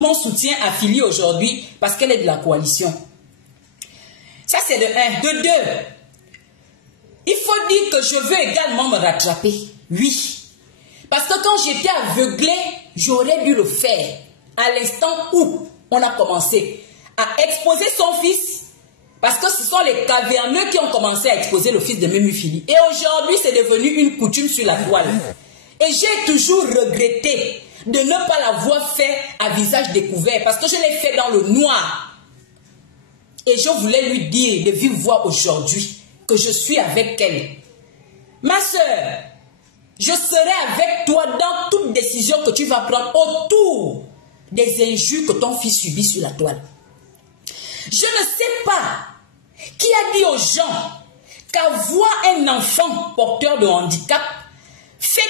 mon soutien à Philly aujourd'hui parce qu'elle est de la coalition. Ça, c'est de 1. De 2, il faut dire que je veux également me rattraper. Oui. Parce que quand j'étais aveuglée, j'aurais dû le faire à l'instant où on a commencé à exposer son fils. Parce que ce sont les caverneux qui ont commencé à exposer le fils de Memu Philly. Et aujourd'hui, c'est devenu une coutume sur la toile. Et j'ai toujours regretté de ne pas l'avoir fait à visage découvert. Parce que je l'ai fait dans le noir. Et je voulais lui dire de vive voix aujourd'hui que je suis avec elle. Ma soeur, je serai avec toi dans toute décision que tu vas prendre autour des injures que ton fils subit sur la toile. Je ne sais pas qui a dit aux gens qu'avoir un enfant porteur de handicap fait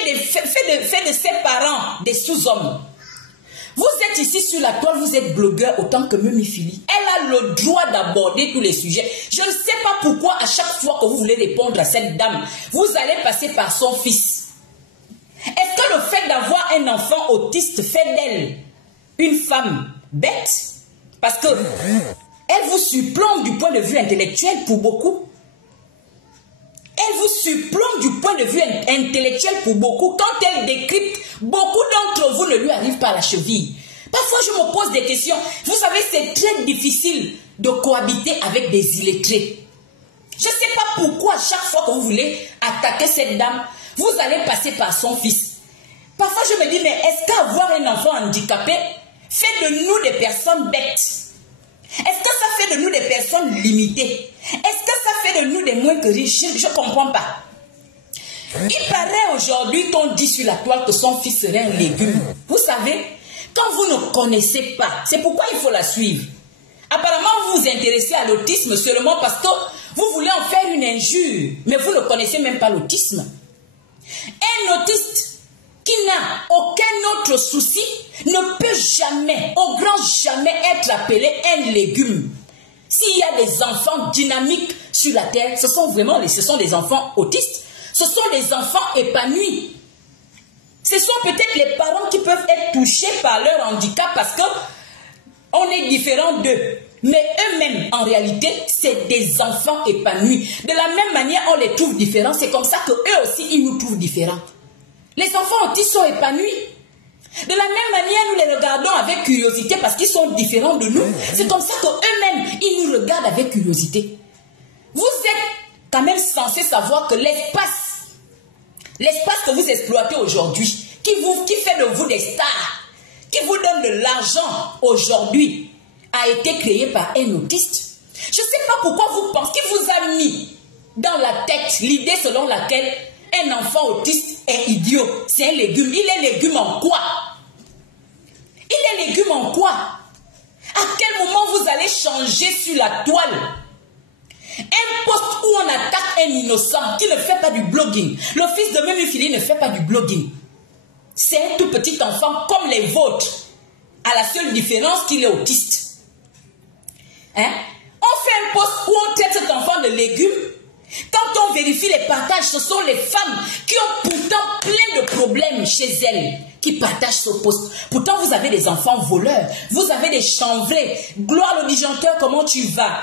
de ses parents des sous-hommes. Vous êtes ici sur la toile, vous êtes blogueur autant que Memu Philly. Elle a le droit d'aborder tous les sujets. Je ne sais pas pourquoi à chaque fois que vous voulez répondre à cette dame, vous allez passer par son fils. Est-ce que le fait d'avoir un enfant autiste fait d'elle une femme bête? Parce que elle vous surplombe du point de vue intellectuel pour beaucoup. Elle vous surplombe du point de vue intellectuel pour beaucoup. Quand elle décrypte, beaucoup d'entre vous ne lui arrivent pas à la cheville. Parfois, je me pose des questions. Vous savez, c'est très difficile de cohabiter avec des illettrés. Je ne sais pas pourquoi, à chaque fois que vous voulez attaquer cette dame, vous allez passer par son fils. Parfois, je me dis, mais est-ce qu'avoir un enfant handicapé fait de nous des personnes bêtes? Est-ce que ça fait de nous des personnes limitées? Est-ce que ça fait de nous des moins que riches? Je ne comprends pas. Il paraît aujourd'hui qu'on dit sur la toile que son fils serait un légume. Vous savez, quand vous ne connaissez pas, c'est pourquoi il faut la suivre. Apparemment, vous vous intéressez à l'autisme seulement parce que vous voulez en faire une injure, mais vous ne connaissez même pas l'autisme. Un autiste qui n'a aucun autre souci ne peut jamais, au grand jamais, être appelé un légume. S'il y a des enfants dynamiques sur la terre, ce sont des enfants autistes, ce sont des enfants épanouis. Ce sont peut-être les parents qui peuvent être touchés par leur handicap parce que on est différent d'eux. Mais eux-mêmes, en réalité, c'est des enfants épanouis. De la même manière, on les trouve différents. C'est comme ça qu'eux aussi, ils nous trouvent différents. Les enfants autistes sont épanouis. De la même manière, nous les regardons avec curiosité parce qu'ils sont différents de nous. C'est comme ça qu'eux-mêmes, ils nous regardent avec curiosité. Vous êtes quand même censés savoir que l'espace que vous exploitez aujourd'hui, qui fait de vous des stars, qui vous donne de l'argent aujourd'hui, a été créé par un autiste. Je ne sais pas pourquoi vous pensez qu'il vous a mis dans la tête l'idée selon laquelle un enfant autiste est idiot. C'est un légume. Il est légume en quoi? Il est légume en quoi? À quel moment vous allez changer sur la toile? Un post où on attaque un innocent qui ne fait pas du blogging. Le fils de Memu Philly ne fait pas du blogging. C'est un tout petit enfant comme les vôtres. À la seule différence qu'il est autiste. Hein? On fait un post où on traite cet enfant de légume. Quand on vérifie les partages, ce sont les femmes qui ont pourtant plein de problèmes chez elles qui partagent ce post. Pourtant, vous avez des enfants voleurs, vous avez des chanvrés. Gloire le disjoncteur, comment tu vas?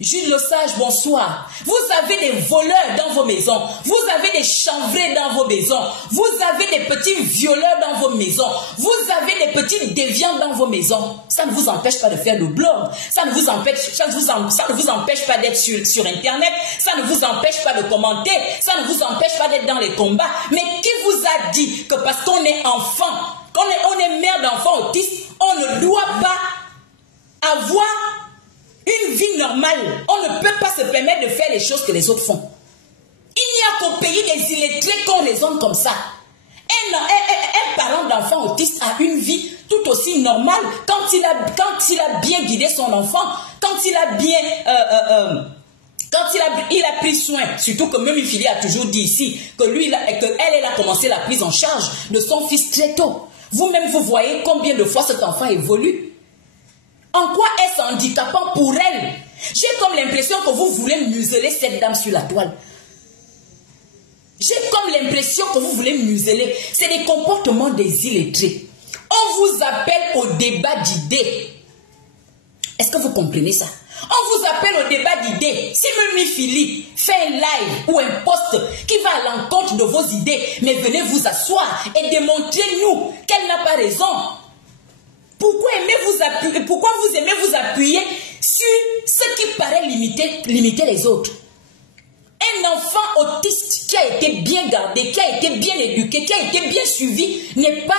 Jules Le Sage, bonsoir. Vous avez des voleurs dans vos maisons. Vous avez des chanvrés dans vos maisons. Vous avez des petits violeurs dans vos maisons. Vous avez des petits déviants dans vos maisons. Ça ne vous empêche pas de faire le blog. Ça ne vous empêche pas d'être sur Internet. Ça ne vous empêche pas de commenter. Ça ne vous empêche pas d'être dans les combats. Mais qui vous a dit que parce qu'on est enfant, on est mère d'enfants autistes, on ne doit pas avoir une vie normale? On ne peut pas se permettre de faire les choses que les autres font. Il n'y a qu'au pays des illettrés qu'on raisonne comme ça. Un parent d'enfant autiste a une vie tout aussi normale quand il a bien guidé son enfant, quand il a bien... il a pris soin, surtout que Memu Philly a toujours dit ici qu'elle a commencé la prise en charge de son fils très tôt. Vous-même, vous voyez combien de fois cet enfant évolue. En quoi est-ce handicapant pour elle? J'ai comme l'impression que vous voulez museler cette dame sur la toile. J'ai comme l'impression que vous voulez museler. C'est des comportements des illettrés. On vous appelle au débat d'idées. Est-ce que vous comprenez ça? On vous appelle au débat d'idées. Si Mimi Philippe fait un live ou un post qui va à l'encontre de vos idées, mais venez vous asseoir et démontrez-nous qu'elle n'a pas raison. Pourquoi vous aimez vous appuyer sur ce qui paraît limiter les autres? Un enfant autiste qui a été bien gardé, qui a été bien éduqué, qui a été bien suivi, n'est pas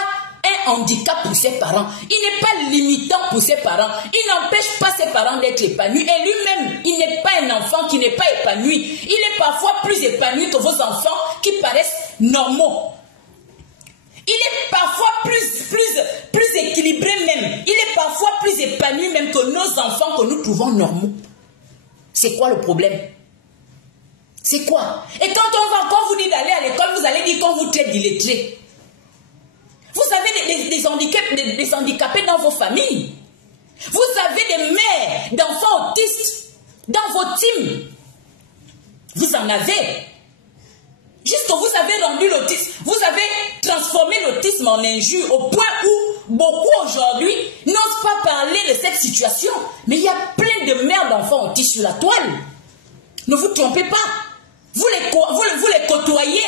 un handicap pour ses parents. Il n'est pas limitant pour ses parents. Il n'empêche pas ses parents d'être épanouis. Et lui-même, il n'est pas un enfant qui n'est pas épanoui. Il est parfois plus épanoui que vos enfants qui paraissent normaux. Il est parfois plus équilibré même. Il est parfois plus épanoui même que nos enfants que nous trouvons normaux. C'est quoi le problème? C'est quoi? Et quand vous dit d'aller à l'école, vous allez dire qu'on vous traite d'illettré. Vous avez des handicapés dans vos familles. Vous avez des mères d'enfants autistes dans vos teams. Vous en avez. Juste que vous avez rendu l'autisme, vous avez transformé l'autisme en injure au point où beaucoup aujourd'hui n'osent pas parler de cette situation. Mais il y a plein de mères d'enfants autistes sur la toile. Ne vous trompez pas. Vous les côtoyez.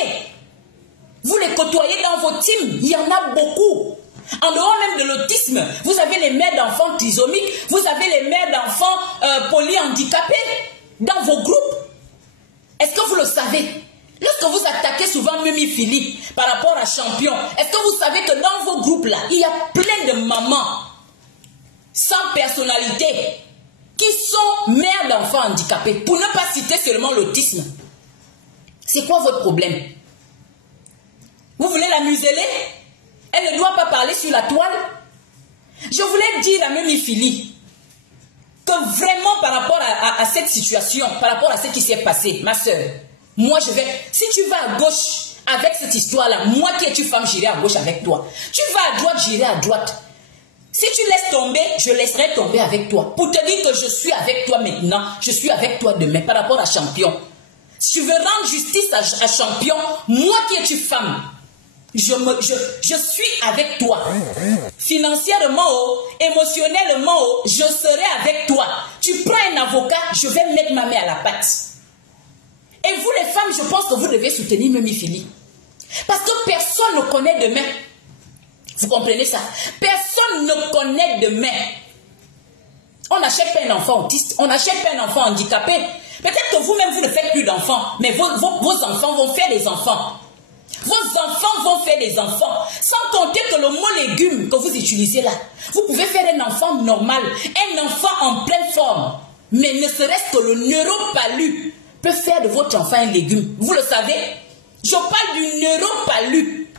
Vous les côtoyez dans vos teams. Il y en a beaucoup. En dehors même de l'autisme, vous avez les mères d'enfants trisomiques, vous avez les mères d'enfants polyhandicapés dans vos groupes. Est-ce que vous le savez? Lorsque vous attaquez souvent Mimi Philippe par rapport à Champion, est-ce que vous savez que dans vos groupes-là, il y a plein de mamans sans personnalité qui sont mères d'enfants handicapés, pour ne pas citer seulement l'autisme? C'est quoi votre problème? Vous voulez la museler? Elle ne doit pas parler sur la toile. Je voulais dire à Mimi Philippe que vraiment par rapport à cette situation, par rapport à ce qui s'est passé, ma soeur, moi je vais, si tu vas à gauche avec cette histoire-là, moi qui es-tu femme, j'irai à gauche avec toi. Tu vas à droite, j'irai à droite. Si tu laisses tomber, je laisserai tomber avec toi. Pour te dire que je suis avec toi maintenant, je suis avec toi demain par rapport à Champion. Si tu veux rendre justice à Champion, moi qui es-tu femme, je suis avec toi. Financièrement, émotionnellement, je serai avec toi. Tu prends un avocat, je vais mettre ma main à la pâte. Et vous les femmes, je pense que vous devez soutenir Mimi Philippe. Parce que personne ne connaît demain. Vous comprenez ça? Personne ne connaît demain. On n'achète pas un enfant autiste, on n'achète pas un enfant handicapé. Peut-être que vous-même, vous ne faites plus d'enfants, mais vos enfants vont faire des enfants. Vos enfants vont faire des enfants. Sans compter que le mot légume que vous utilisez là, vous pouvez faire un enfant normal, un enfant en pleine forme. Mais ne serait-ce que le neuropalu peut faire de votre enfant un légume. Vous le savez? Je parle du neuropalu.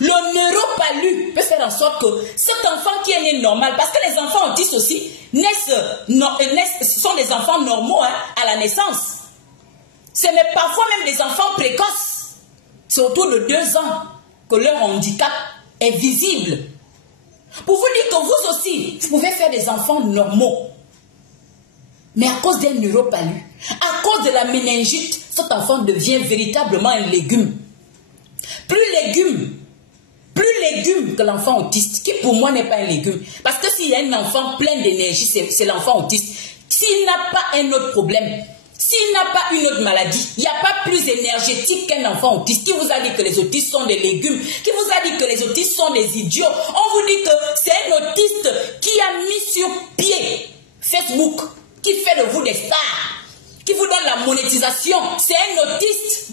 Le neuropalu peut faire en sorte que cet enfant qui est né normal, parce que les enfants autistes aussi sont des enfants normaux à la naissance. C'est parfois même des enfants précoces. C'est autour de 2 ans que leur handicap est visible. Pour vous dire que vous aussi, vous pouvez faire des enfants normaux. Mais à cause d'un neuropalu, à cause de la méningite, cet enfant devient véritablement un légume. Plus légume que l'enfant autiste, qui pour moi n'est pas un légume. Parce que s'il y a un enfant plein d'énergie, c'est l'enfant autiste. S'il n'a pas un autre problème, s'il n'a pas une autre maladie, il n'y a pas plus énergétique qu'un enfant autiste. Qui vous a dit que les autistes sont des légumes? Qui vous a dit que les autistes sont des idiots? On vous dit que c'est un autiste qui a mis sur pied Facebook, qui fait de vous des stars, qui vous donne la monétisation. C'est un autiste.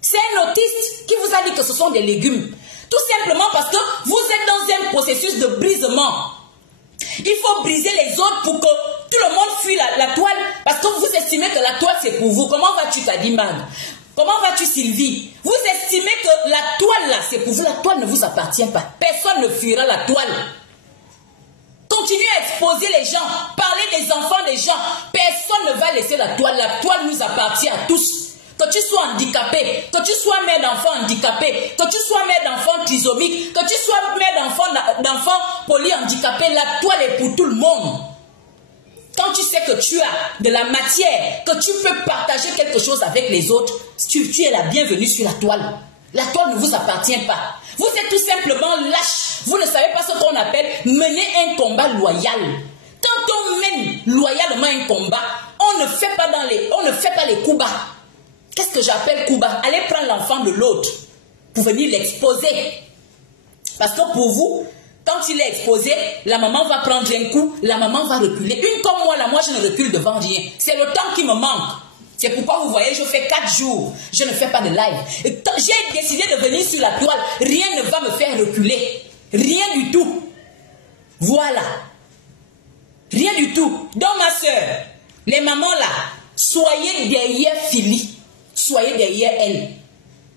C'est un autiste qui vous a dit que ce sont des légumes. Tout simplement parce que vous êtes dans un processus de brisement. Il faut briser les autres pour que tout le monde fuit la toile. Parce que vous estimez que la toile c'est pour vous. Comment vas-tu, Tadimag? Comment vas-tu, Sylvie? Vous estimez que la toile là c'est pour vous. La toile ne vous appartient pas. Personne ne fuira la toile. Continuez à exposer les gens. Parlez des enfants des gens. Personne ne va laisser la toile. La toile nous appartient à tous. Que tu sois handicapé, que tu sois mère d'enfant handicapé, que tu sois mère d'enfant trisomique, que tu sois mère d'enfant polyhandicapé, la toile est pour tout le monde. Quand tu sais que tu as de la matière, que tu peux partager quelque chose avec les autres, tu es la bienvenue sur la toile. La toile ne vous appartient pas. Vous êtes tout simplement lâche Vous ne savez pas ce qu'on appelle mener un combat loyal. Quand on mène loyalement un combat, on ne fait pas les coups bas. Qu'est-ce que j'appelle coups bas? Allez prendre l'enfant de l'autre pour venir l'exposer. Parce que pour vous, quand il est exposé, la maman va prendre un coup, la maman va reculer. Une comme moi, là, moi je ne recule devant rien. C'est le temps qui me manque. C'est pourquoi vous voyez, je fais 4 jours, je ne fais pas de live. J'ai décidé de venir sur la toile, rien ne va me faire reculer. Rien du tout. Voilà. Rien du tout. Donc ma soeur, les mamans là, soyez derrière Philly. Soyez derrière elle.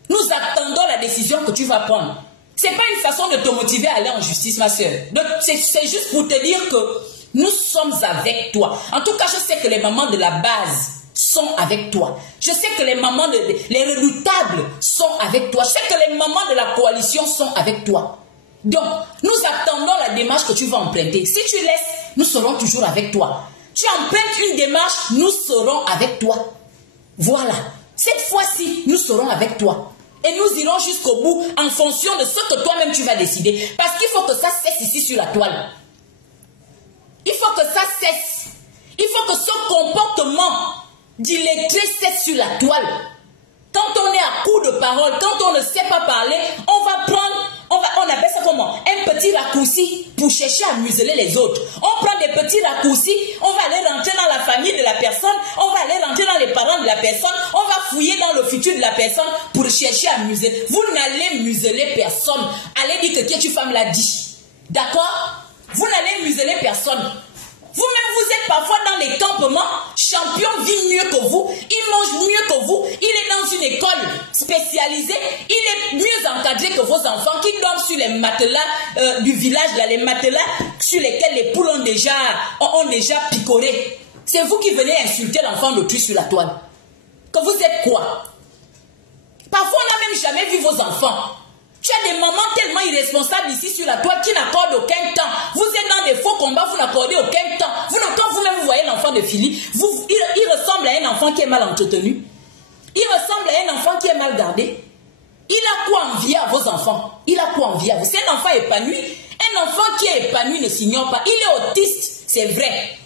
Nous attendons la décision que tu vas prendre. Ce n'est pas une façon de te motiver à aller en justice, ma soeur. C'est juste pour te dire que nous sommes avec toi. En tout cas, je sais que les mamans de la base sont avec toi. Je sais que les mamans, les redoutables sont avec toi. Je sais que les mamans de la coalition sont avec toi. Donc, nous attendons la démarche que tu vas emprunter. Si tu laisses, nous serons toujours avec toi. Tu empruntes une démarche, nous serons avec toi. Voilà. Cette fois-ci, nous serons avec toi. Et nous irons jusqu'au bout en fonction de ce que toi-même tu vas décider. Parce qu'il faut que ça cesse ici sur la toile. Il faut que ça cesse. Il faut que ce comportement d'illettré cesse sur la toile. Quand on est à court de parole, quand on ne sait pas parler, on va prendre, on appelle ça comment? Un petit raccourci pour chercher à museler les autres. On prend des petits raccourcis, on va aller rentrer dans la famille de la personne, on va aller rentrer dans les parents de la personne, on va fouiller dans le futur de la personne pour chercher à museler. Vous n'allez museler personne. Allez dire que tu femme l'a dit. D'accord? Vous n'allez museler personne. Vous-même, vous êtes parfois dans les campements. Champion vit mieux que vous. Il mange mieux que vous. Il est dans une école spécialisée. Il est mieux encadré que vos enfants qui dorment sur les matelas du village, là, les matelas sur lesquels les poules ont déjà picoré. C'est vous qui venez insulter l'enfant d'autrui sur la toile. Que vous êtes quoi? Parfois, on n'a même jamais vu vos enfants. Tu as des mamans tellement irresponsables ici sur la toile qui n'accordent aucun temps. Vous êtes dans des faux combats, vous n'accordez aucun temps. Quand vous-même vous voyez l'enfant de Philly, il ressemble à un enfant qui est mal entretenu. Il ressemble à un enfant qui est mal gardé. Il a quoi envier à vos enfants? Il a quoi envier à vous? C'est un enfant épanoui. Un enfant qui est épanoui ne s'ignore pas. Il est autiste, c'est vrai.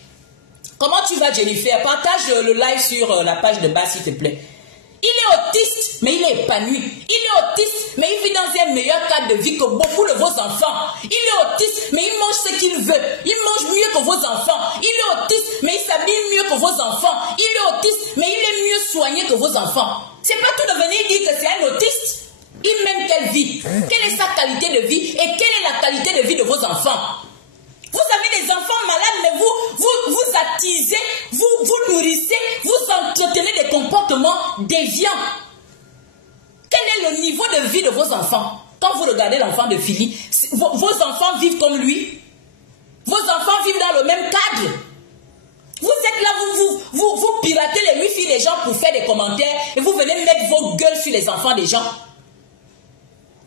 Comment tu vas, Jennifer? Partage le live sur la page de bas, s'il te plaît. Il est autiste, mais il est épanoui. Il est autiste, mais il vit dans un meilleur cadre de vie que beaucoup de vos enfants. Il est autiste, mais il mange ce qu'il veut. Il mange mieux que vos enfants. Il est autiste, mais il s'habille mieux que vos enfants. Il est autiste, mais il est mieux soigné que vos enfants. C'est pas tout de venir dire que c'est un autiste. Il mène quelle vie? Quelle est sa qualité de vie? Et quelle est la qualité de vie de vos enfants? Vous avez des enfants malades, mais vous attisez, vous nourrissez, vous entretenez des comportements déviants. Quel est le niveau de vie de vos enfants? Quand vous regardez l'enfant de Philly, vos enfants vivent comme lui. Vos enfants vivent dans le même cadre. Vous êtes là, vous piratez les wifi des gens pour faire des commentaires et vous venez mettre vos gueules sur les enfants des gens.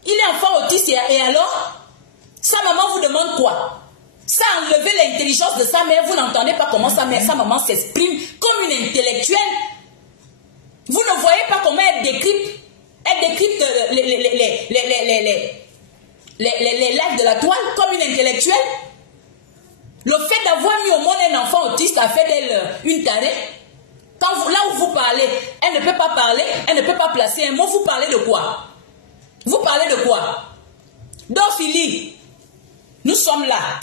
Il est enfant autiste et alors? Sa maman vous demande quoi? Ça a enlevé l'intelligence de sa mère. Vous n'entendez pas comment sa maman s'exprime comme une intellectuelle. Vous ne voyez pas comment elle décrypte. Elle décrypte les lives de la toile comme une intellectuelle. Le fait d'avoir mis au monde un enfant autiste a fait d'elle une tarée. Là où vous parlez, elle ne peut pas parler, elle ne peut pas placer un mot. Vous parlez de quoi? Vous parlez de quoi? Donc Philly, nous sommes là.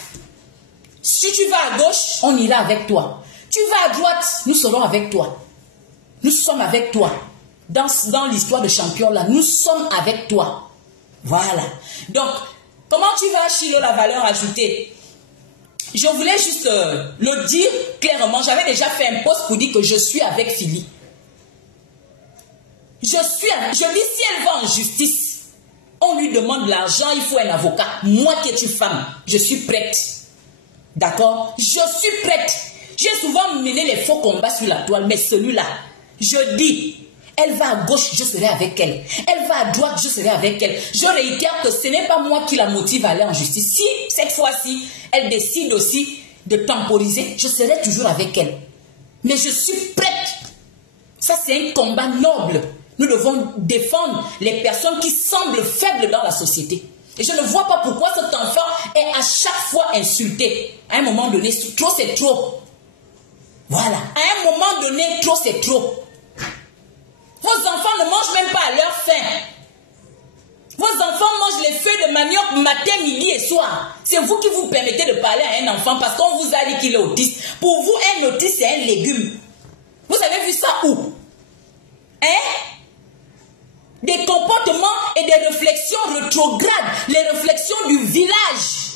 Si tu vas à gauche, on ira avec toi. Tu vas à droite, nous serons avec toi. Nous sommes avec toi. Dans l'histoire de champion là, nous sommes avec toi. Voilà. Donc, comment tu vas, Chilo, la valeur ajoutée? Je voulais juste le dire clairement. J'avais déjà fait un post pour dire que je suis avec Philly. Je dis, si elle va en justice, on lui demande de l'argent, il faut un avocat. Moi qui suis femme, je suis prête. D'accord? Je suis prête. J'ai souvent mené les faux combats sur la toile, mais celui-là, je dis, elle va à gauche, je serai avec elle. Elle va à droite, je serai avec elle. Je réitère que ce n'est pas moi qui la motive à aller en justice. Si, cette fois-ci, elle décide aussi de temporiser, je serai toujours avec elle. Mais je suis prête. Ça, c'est un combat noble. Nous devons défendre les personnes qui semblent faibles dans la société. Et je ne vois pas pourquoi cet enfant est à chaque fois insulté. À un moment donné, trop c'est trop. Voilà. À un moment donné, trop c'est trop. Vos enfants ne mangent même pas à leur faim. Vos enfants mangent les feuilles de manioc matin, midi et soir. C'est vous qui vous permettez de parler à un enfant parce qu'on vous a dit qu'il est autiste. Pour vous, un autiste, c'est un légume. Vous avez vu ça où? Hein? Des comportements et des réflexions rétrogrades. Les réflexions du village.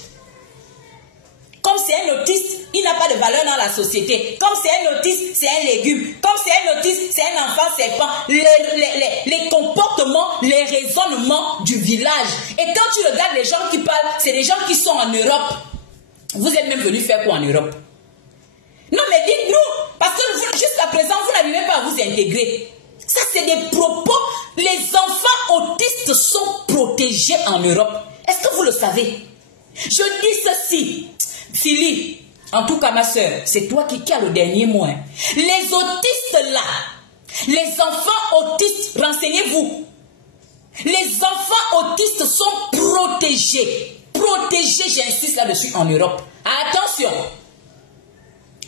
Comme c'est un autiste, il n'a pas de valeur dans la société. Comme c'est un autiste, c'est un légume. Comme c'est un autiste, c'est un enfant serpent. Les comportements, les raisonnements du village. Et quand tu regardes les gens qui parlent, c'est des gens qui sont en Europe. Vous êtes même venus faire quoi en Europe? Non mais dites-nous, parce que jusqu'à présent, vous n'arrivez pas à vous intégrer. Ça c'est des propos. Les enfants autistes sont protégés en Europe. Est-ce que vous le savez? Je dis ceci. Philly, en tout cas ma soeur, c'est toi qui as le dernier mot. Hein. Les autistes là, les enfants autistes, renseignez-vous. Les enfants autistes sont protégés. Protégés, j'insiste là-dessus, en Europe. Attention.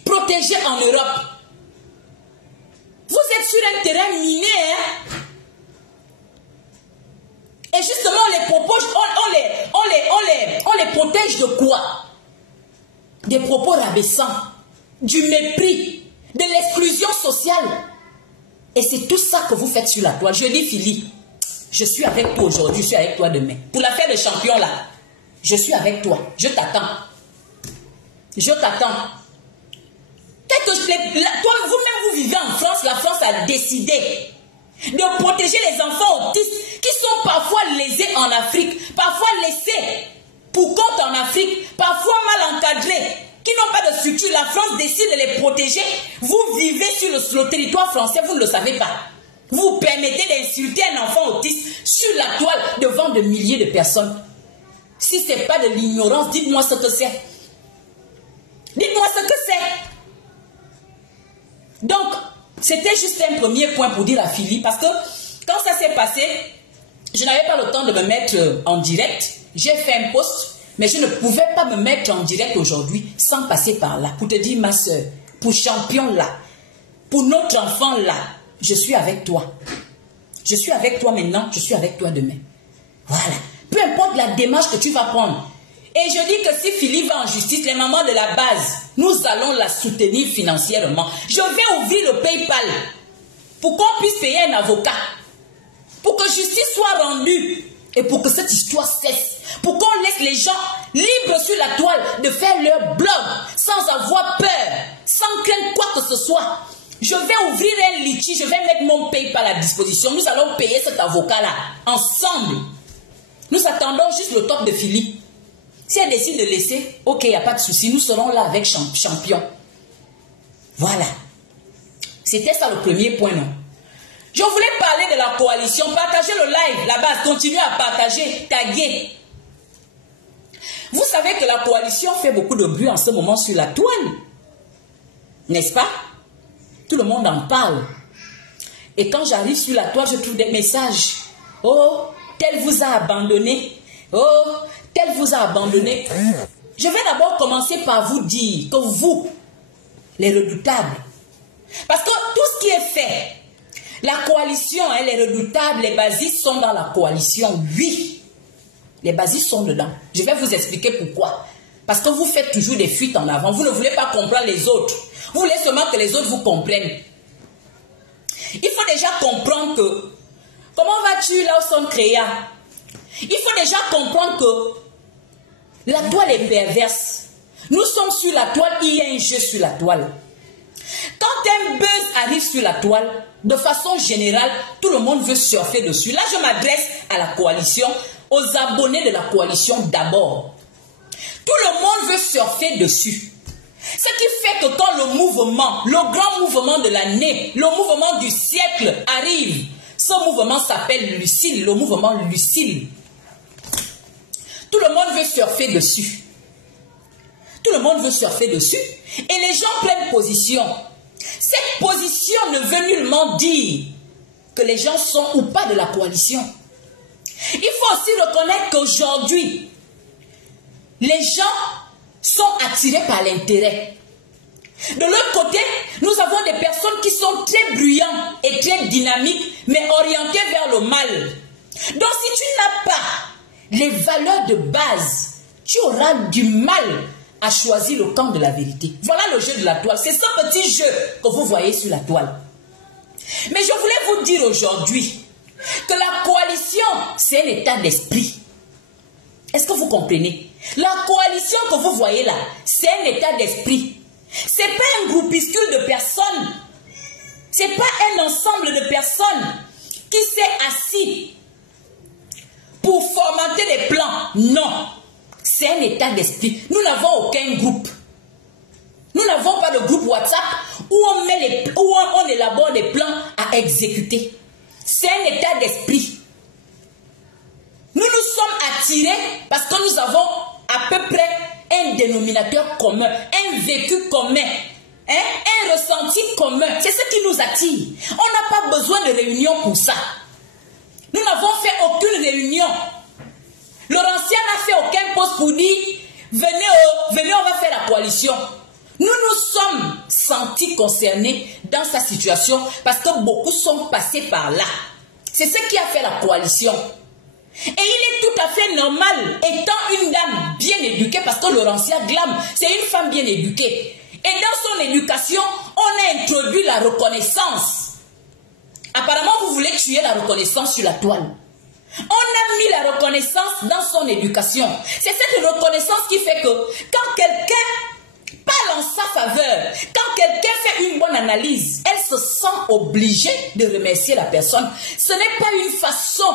Protégés en Europe. Vous êtes sur un terrain miné. Hein? Et justement, les propos, on les protège de quoi? Des propos rabaissants, du mépris, de l'exclusion sociale. Et c'est tout ça que vous faites sur la toile. Je dis, Philly, je suis avec toi aujourd'hui, je suis avec toi demain. Pour l'affaire de champion là, je suis avec toi, je t'attends. Je t'attends. Toi, vous-même, vous vivez en France, la France a décidé de protéger les enfants autistes qui sont parfois lésés en Afrique, parfois laissés pour compte en Afrique, parfois mal encadrés, qui n'ont pas de structure. La France décide de les protéger. Vous vivez sur le territoire français, vous ne le savez pas. Vous permettez d'insulter un enfant autiste sur la toile devant de milliers de personnes. Si ce n'est pas de l'ignorance, dites-moi ce que c'est. Dites-moi ce que c'est. Donc, c'était juste un premier point pour dire à Philly, parce que quand ça s'est passé, je n'avais pas le temps de me mettre en direct. J'ai fait un post, mais je ne pouvais pas me mettre en direct aujourd'hui sans passer par là. Pour te dire, ma soeur, pour champion là, pour notre enfant là, je suis avec toi. Je suis avec toi maintenant, je suis avec toi demain. Voilà. Peu importe la démarche que tu vas prendre. Et je dis que si Philippe va en justice, les mamans de la base, nous allons la soutenir financièrement. Je vais ouvrir le PayPal pour qu'on puisse payer un avocat. Pour que justice soit rendue. Et pour que cette histoire cesse. Pour qu'on laisse les gens libres sur la toile de faire leur blog sans avoir peur, sans craindre quoi que ce soit. Je vais ouvrir un litige, je vais mettre mon PayPal à disposition. Nous allons payer cet avocat-là ensemble. Nous attendons juste le top de Philippe. Si elle décide de laisser, ok, il n'y a pas de souci, nous serons là avec champion. Voilà. C'était ça le premier point, non? Je voulais parler de la coalition. Partagez le live, la base, continuez à partager, taguer. Vous savez que la coalition fait beaucoup de bruit en ce moment sur la toile. N'est-ce pas? Tout le monde en parle. Et quand j'arrive sur la toile, je trouve des messages. Oh, tel vous a abandonné. Oh, tel vous a abandonné. Je vais d'abord commencer par vous dire que vous, les redoutables, parce que tout ce qui est fait, la coalition, hein, les redoutables, les basistes sont dans la coalition, oui. Les basistes sont dedans. Je vais vous expliquer pourquoi. Parce que vous faites toujours des fuites en avant. Vous ne voulez pas comprendre les autres. Vous voulez seulement que les autres vous comprennent. Il faut déjà comprendre que, comment vas-tu là au son créa? Il faut déjà comprendre que la toile est perverse. Nous sommes sur la toile, il y a un jeu sur la toile. Quand un buzz arrive sur la toile, de façon générale, tout le monde veut surfer dessus. Là, je m'adresse à la coalition, aux abonnés de la coalition d'abord. Tout le monde veut surfer dessus. Ce qui fait que quand le mouvement, le grand mouvement de l'année, le mouvement du siècle arrive, ce mouvement s'appelle Lucile, le mouvement Lucile. Tout le monde veut surfer dessus. Tout le monde veut surfer dessus. Et les gens prennent position. Cette position ne veut nullement dire que les gens sont ou pas de la coalition. Il faut aussi reconnaître qu'aujourd'hui, les gens sont attirés par l'intérêt. De l'autre côté, nous avons des personnes qui sont très bruyantes et très dynamiques, mais orientées vers le mal. Donc si tu n'as pas les valeurs de base, tu auras du mal à choisir le camp de la vérité. Voilà le jeu de la toile. C'est ce petit jeu que vous voyez sur la toile. Mais je voulais vous dire aujourd'hui que la coalition, c'est un état d'esprit. Est-ce que vous comprenez? La coalition que vous voyez là, c'est un état d'esprit. Ce n'est pas un groupuscule de personnes. Ce n'est pas un ensemble de personnes qui s'est assis pour fomenter des plans. Non. C'est un état d'esprit. Nous n'avons aucun groupe. Nous n'avons pas de groupe WhatsApp où on élabore des plans à exécuter. C'est un état d'esprit. Nous nous sommes attirés parce que nous avons à peu près un dénominateur commun, un vécu commun, un ressenti commun. C'est ce qui nous attire. On n'a pas besoin de réunion pour ça. Nous n'avons fait aucune réunion. Laurentien n'a fait aucun poste pour dire venez, on va faire la coalition. Nous nous sommes sentis concernés dans sa situation parce que beaucoup sont passés par là. C'est ce qui a fait la coalition. Et il est tout à fait normal, étant une dame bien éduquée, parce que Laurentien Glam, c'est une femme bien éduquée. Et dans son éducation, on a introduit la reconnaissance. Apparemment, vous voulez tuer la reconnaissance sur la toile. On a mis la reconnaissance dans son éducation. C'est cette reconnaissance qui fait que quand quelqu'un parle en sa faveur, quand quelqu'un fait une bonne analyse, elle se sent obligée de remercier la personne. Ce n'est pas une façon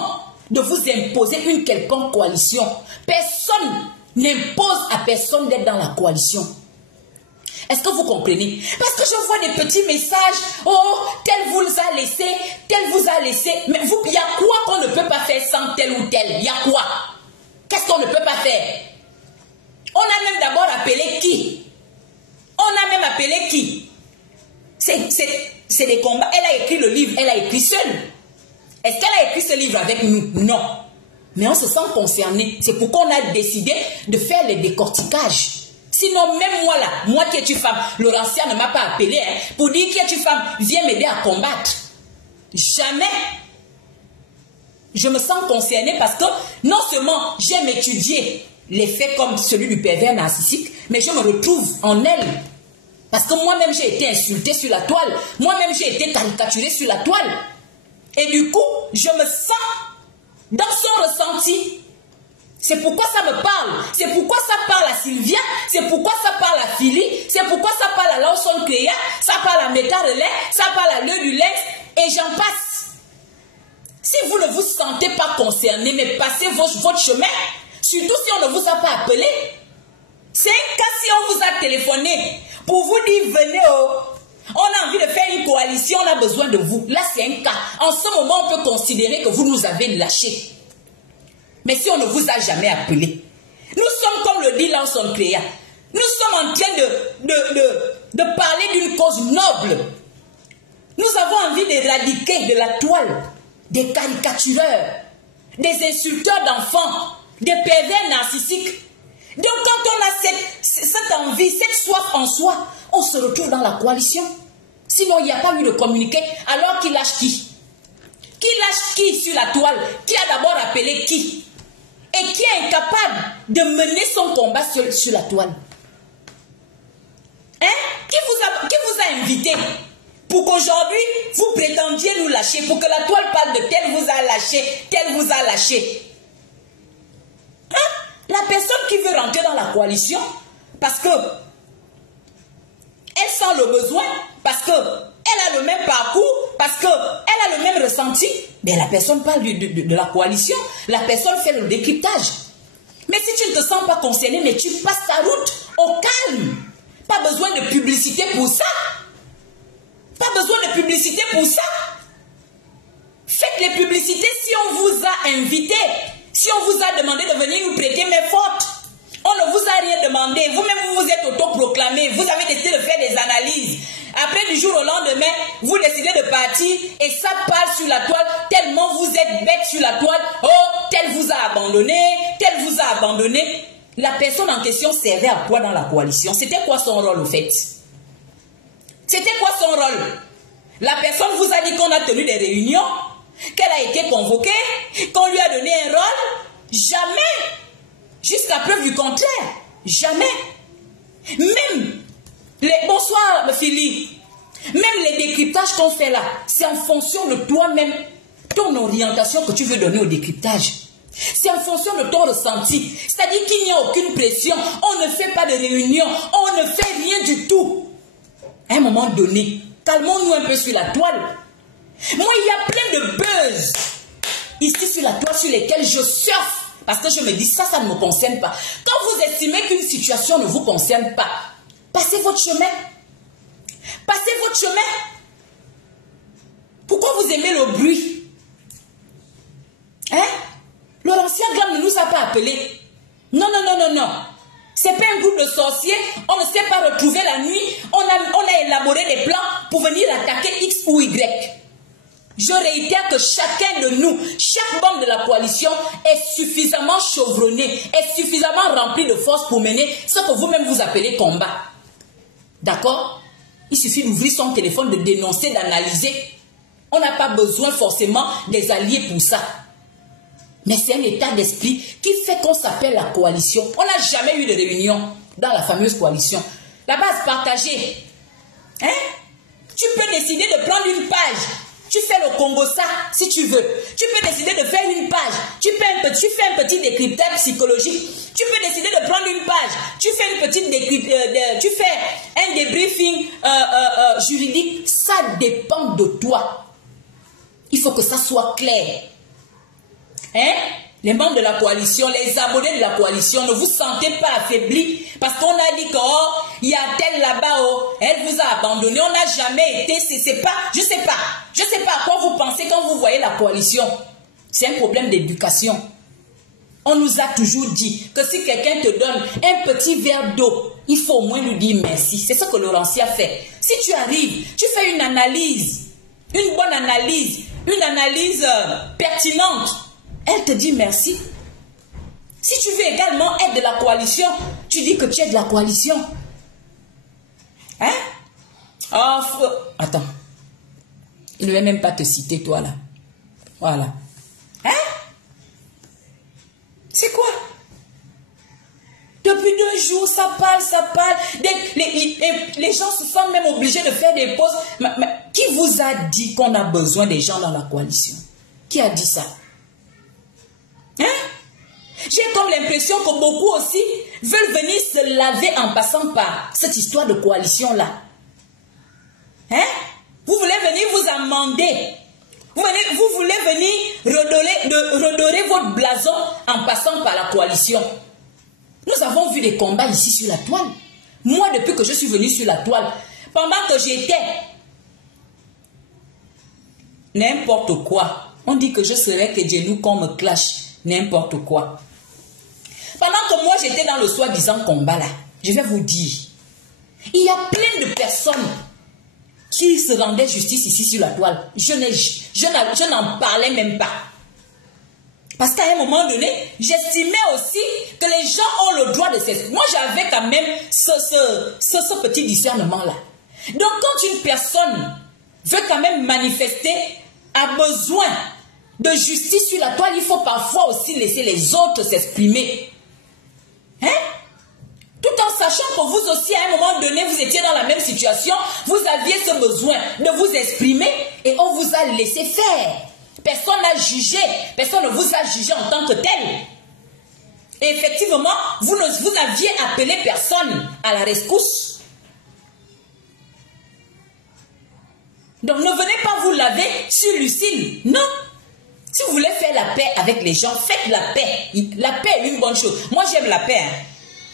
de vous imposer une quelconque coalition. Personne n'impose à personne d'être dans la coalition. Est-ce que vous comprenez? Parce que je vois des petits messages. Oh, tel vous a laissé, tel vous a laissé. Mais vous, il y a quoi qu'on ne peut pas faire sans tel ou tel? Il y a quoi? Qu'est-ce qu'on ne peut pas faire? On a même d'abord appelé qui? On a même appelé qui? C'est des combats. Elle a écrit le livre, elle a écrit seule. Est-ce qu'elle a écrit ce livre avec nous? Non. Mais on se sent concerné. C'est pourquoi on a décidé de faire les décorticages. Sinon, même moi là, moi qui es-tu femme, Laurentien ne m'a pas appelé pour dire qui es-tu femme, viens m'aider à combattre. Jamais. Je me sens concernée parce que non seulement j'aime étudier les faits comme celui du pervers narcissique, mais je me retrouve en elle. Parce que moi-même j'ai été insultée sur la toile. Moi-même j'ai été caricaturée sur la toile. Et du coup, je me sens dans son ressenti. C'est pourquoi ça me parle. C'est pourquoi ça parle à Sylvia. C'est pourquoi ça parle à Philly. C'est pourquoi ça parle à Lawson Cléa. Ça parle à Meta Relais. Ça parle à Leu du Lex. Et j'en passe. Si vous ne vous sentez pas concerné, mais passez votre chemin, surtout si on ne vous a pas appelé, c'est un cas si on vous a téléphoné pour vous dire venez on a envie de faire une coalition, on a besoin de vous. Là, c'est un cas. En ce moment, on peut considérer que vous nous avez lâchés. Mais si on ne vous a jamais appelé, nous sommes comme le dit Lawson Cléa. Nous sommes en train de parler d'une cause noble. Nous avons envie d'éradiquer de la toile des caricatureurs, des insulteurs d'enfants, des pervers narcissiques. Donc quand on a cette envie, cette soif en soi, on se retrouve dans la coalition. Sinon, il n'y a pas eu de communiqué. Alors qui lâche qui? Qui lâche qui sur la toile? Qui a d'abord appelé qui? Et qui est incapable de mener son combat sur la toile? Hein? Qui vous a invité pour qu'aujourd'hui, vous prétendiez nous lâcher, pour que la toile parle de tel vous a lâché, tel vous a lâché? Hein? La personne qui veut rentrer dans la coalition, parce que elle sent le besoin, parce qu'elle a le même parcours, parce qu'elle a le même ressenti, mais la personne parle de la coalition, la personne fait le décryptage. Mais si tu ne te sens pas concerné, mais tu passes ta route au calme. Pas besoin de publicité pour ça. Pas besoin de publicité pour ça. Faites les publicités si on vous a invité, si on vous a demandé de venir nous prêter main forte. On ne vous a rien demandé. Vous-même, vous vous êtes autoproclamé. Vous avez décidé de faire des analyses. Après Après, du jour au lendemain, vous décidez de partir et ça parle sur la toile tellement vous êtes bête sur la toile. Oh, tel vous a abandonné, tel vous a abandonné. La personne en question servait à quoi dans la coalition? C'était quoi son rôle au fait? C'était quoi son rôle? La personne vous a dit qu'on a tenu des réunions, qu'elle a été convoquée, qu'on lui a donné un rôle? Jamais. Jusqu'à preuve du contraire. Jamais. Même les... Bonsoir, Philippe. Même les décryptages qu'on fait là, c'est en fonction de toi-même, ton orientation que tu veux donner au décryptage. C'est en fonction de ton ressenti. C'est-à-dire qu'il n'y a aucune pression. On ne fait pas de réunion. On ne fait rien du tout. À un moment donné, calmons-nous un peu sur la toile. Moi, il y a plein de buzz ici sur la toile sur lesquels je surfe. Parce que je me dis, ça ne me concerne pas. Quand vous estimez qu'une situation ne vous concerne pas, passez votre chemin. Passez votre chemin. Pourquoi vous aimez le bruit? Hein? L'ancien Glam ne nous a pas appelés. Non, non, non, non, non. C'est pas un groupe de sorciers. On ne s'est pas retrouvé la nuit. On a élaboré des plans pour venir attaquer X ou Y. Je réitère que chacun de nous, chaque membre de la coalition est suffisamment chevronné, est suffisamment rempli de force pour mener ce que vous-même vous appelez combat. D'accord? Il suffit d'ouvrir son téléphone, de dénoncer, d'analyser. On n'a pas besoin forcément des alliés pour ça. Mais c'est un état d'esprit qui fait qu'on s'appelle la coalition. On n'a jamais eu de réunion dans la fameuse coalition. La base partagée. Hein? Tu peux décider de prendre une page. Tu fais le Congo ça si tu veux. Tu peux décider de faire une page. Tu fais un petit décryptage psychologique. Tu peux décider de prendre une page. Tu fais une petite tu fais un débriefing juridique. Ça dépend de toi. Il faut que ça soit clair. Hein? Les membres de la coalition, les abonnés de la coalition, ne vous sentez pas affaiblis parce qu'on a dit que oh, il y a tel là-bas, oh, elle vous a abandonné, on n'a jamais été, c'est pas, je sais pas à quoi vous pensez quand vous voyez la coalition. C'est un problème d'éducation. On nous a toujours dit que si quelqu'un te donne un petit verre d'eau, il faut au moins lui dire merci. C'est ce que Laurentien a fait. Si tu arrives, tu fais une analyse, une bonne analyse, une analyse pertinente, elle te dit merci. Si tu veux également être de la coalition, tu dis que tu es de la coalition. Hein? Oh, attends. Il ne va même pas te citer, toi, là. Voilà. Hein? C'est quoi? Depuis 2 jours, ça parle. Les gens se sentent même obligés de faire des pauses. Mais qui vous a dit qu'on a besoin des gens dans la coalition? Qui a dit ça? Hein? J'ai comme l'impression que beaucoup aussi veulent venir se laver en passant par cette histoire de coalition-là. Hein? Vous voulez venir vous amender. Vous voulez venir redorer votre blason en passant par la coalition. Nous avons vu des combats ici sur la toile. Moi, depuis que je suis venu sur la toile, pendant que j'étais n'importe quoi, on dit que je serais que Dieu nous qu'on me clash. N'importe quoi. Pendant que moi j'étais dans le soi-disant combat là, je vais vous dire, il y a plein de personnes qui se rendaient justice ici sur la toile. Je n'en parlais même pas. Parce qu'à un moment donné, j'estimais aussi que les gens ont le droit de s'exprimer. Moi j'avais quand même ce petit discernement là. Donc quand une personne veut quand même manifester, a besoin de justice sur la toile, il faut parfois aussi laisser les autres s'exprimer. Hein? Tout en sachant que vous aussi, à un moment donné, vous étiez dans la même situation, vous aviez ce besoin de vous exprimer et on vous a laissé faire. Personne n'a jugé, personne ne vous a jugé en tant que tel. Et effectivement, vous n'aviez appelé personne à la rescousse. Donc ne venez pas vous laver sur Lucille, non. Si vous voulez faire la paix avec les gens, faites la paix. La paix est une bonne chose. Moi, j'aime la paix. Hein.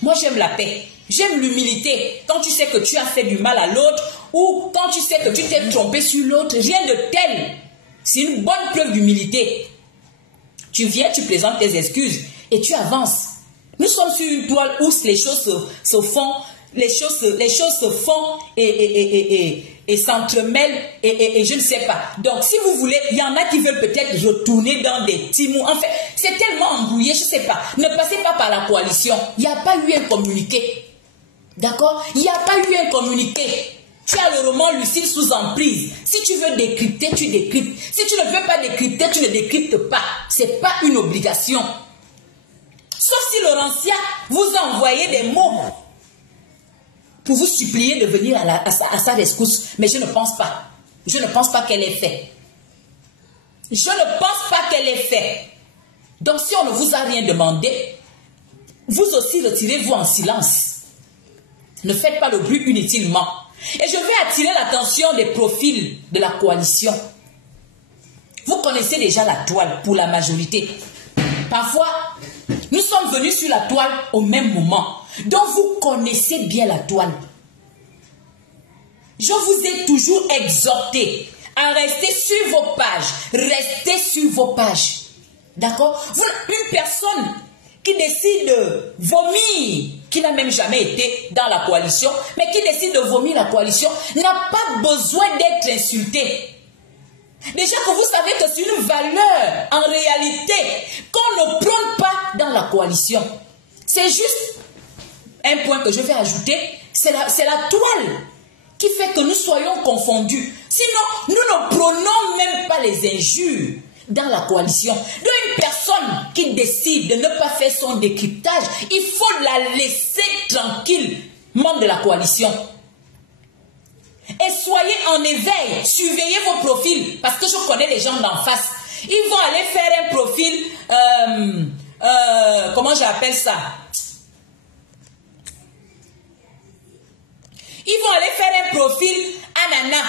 Moi, j'aime la paix. J'aime l'humilité. Quand tu sais que tu as fait du mal à l'autre ou quand tu sais que tu t'es trompé sur l'autre, rien de tel. C'est une bonne preuve d'humilité. Tu viens, tu présentes tes excuses et tu avances. Nous sommes sur une toile où les choses se font les choses se font et s'entremêlent et je ne sais pas. Donc, si vous voulez, il y en a qui veulent peut-être retourner dans des timous. En fait, c'est tellement embrouillé, je ne sais pas. Ne passez pas par la coalition. Il n'y a pas eu un communiqué. D'accord? Il n'y a pas eu un communiqué. Tu as le roman Lucile sous emprise. Si tu veux décrypter, tu décryptes. Si tu ne veux pas décrypter, tu ne décryptes pas. Ce n'est pas une obligation. Sauf si Laurentia vous a envoyé des mots pour vous supplier de venir à sa rescousse. Mais je ne pense pas. Je ne pense pas qu'elle ait fait. Je ne pense pas qu'elle ait fait. Donc si on ne vous a rien demandé, vous aussi retirez-vous en silence. Ne faites pas le bruit inutilement. Et je vais attirer l'attention des profils de la coalition. Vous connaissez déjà la toile pour la majorité. Parfois, nous sommes venus sur la toile au même moment. Donc vous connaissez bien la toile. Je vous ai toujours exhorté à rester sur vos pages. Restez sur vos pages. D'accord? Une personne qui décide de vomir, qui n'a même jamais été dans la coalition, mais qui décide de vomir la coalition, n'a pas besoin d'être insulté. Déjà que vous savez que c'est une valeur, en réalité, qu'on ne prône pas dans la coalition. C'est juste un point que je vais ajouter, c'est la toile qui fait que nous soyons confondus. Sinon, nous ne prônons même pas les injures dans la coalition. Donc une personne qui décide de ne pas faire son décryptage, il faut la laisser tranquille, membre de la coalition. Et soyez en éveil, surveillez vos profils, parce que je connais les gens d'en face. Ils vont aller faire un profil, comment j'appelle ça? Ils vont aller faire un profil Anana.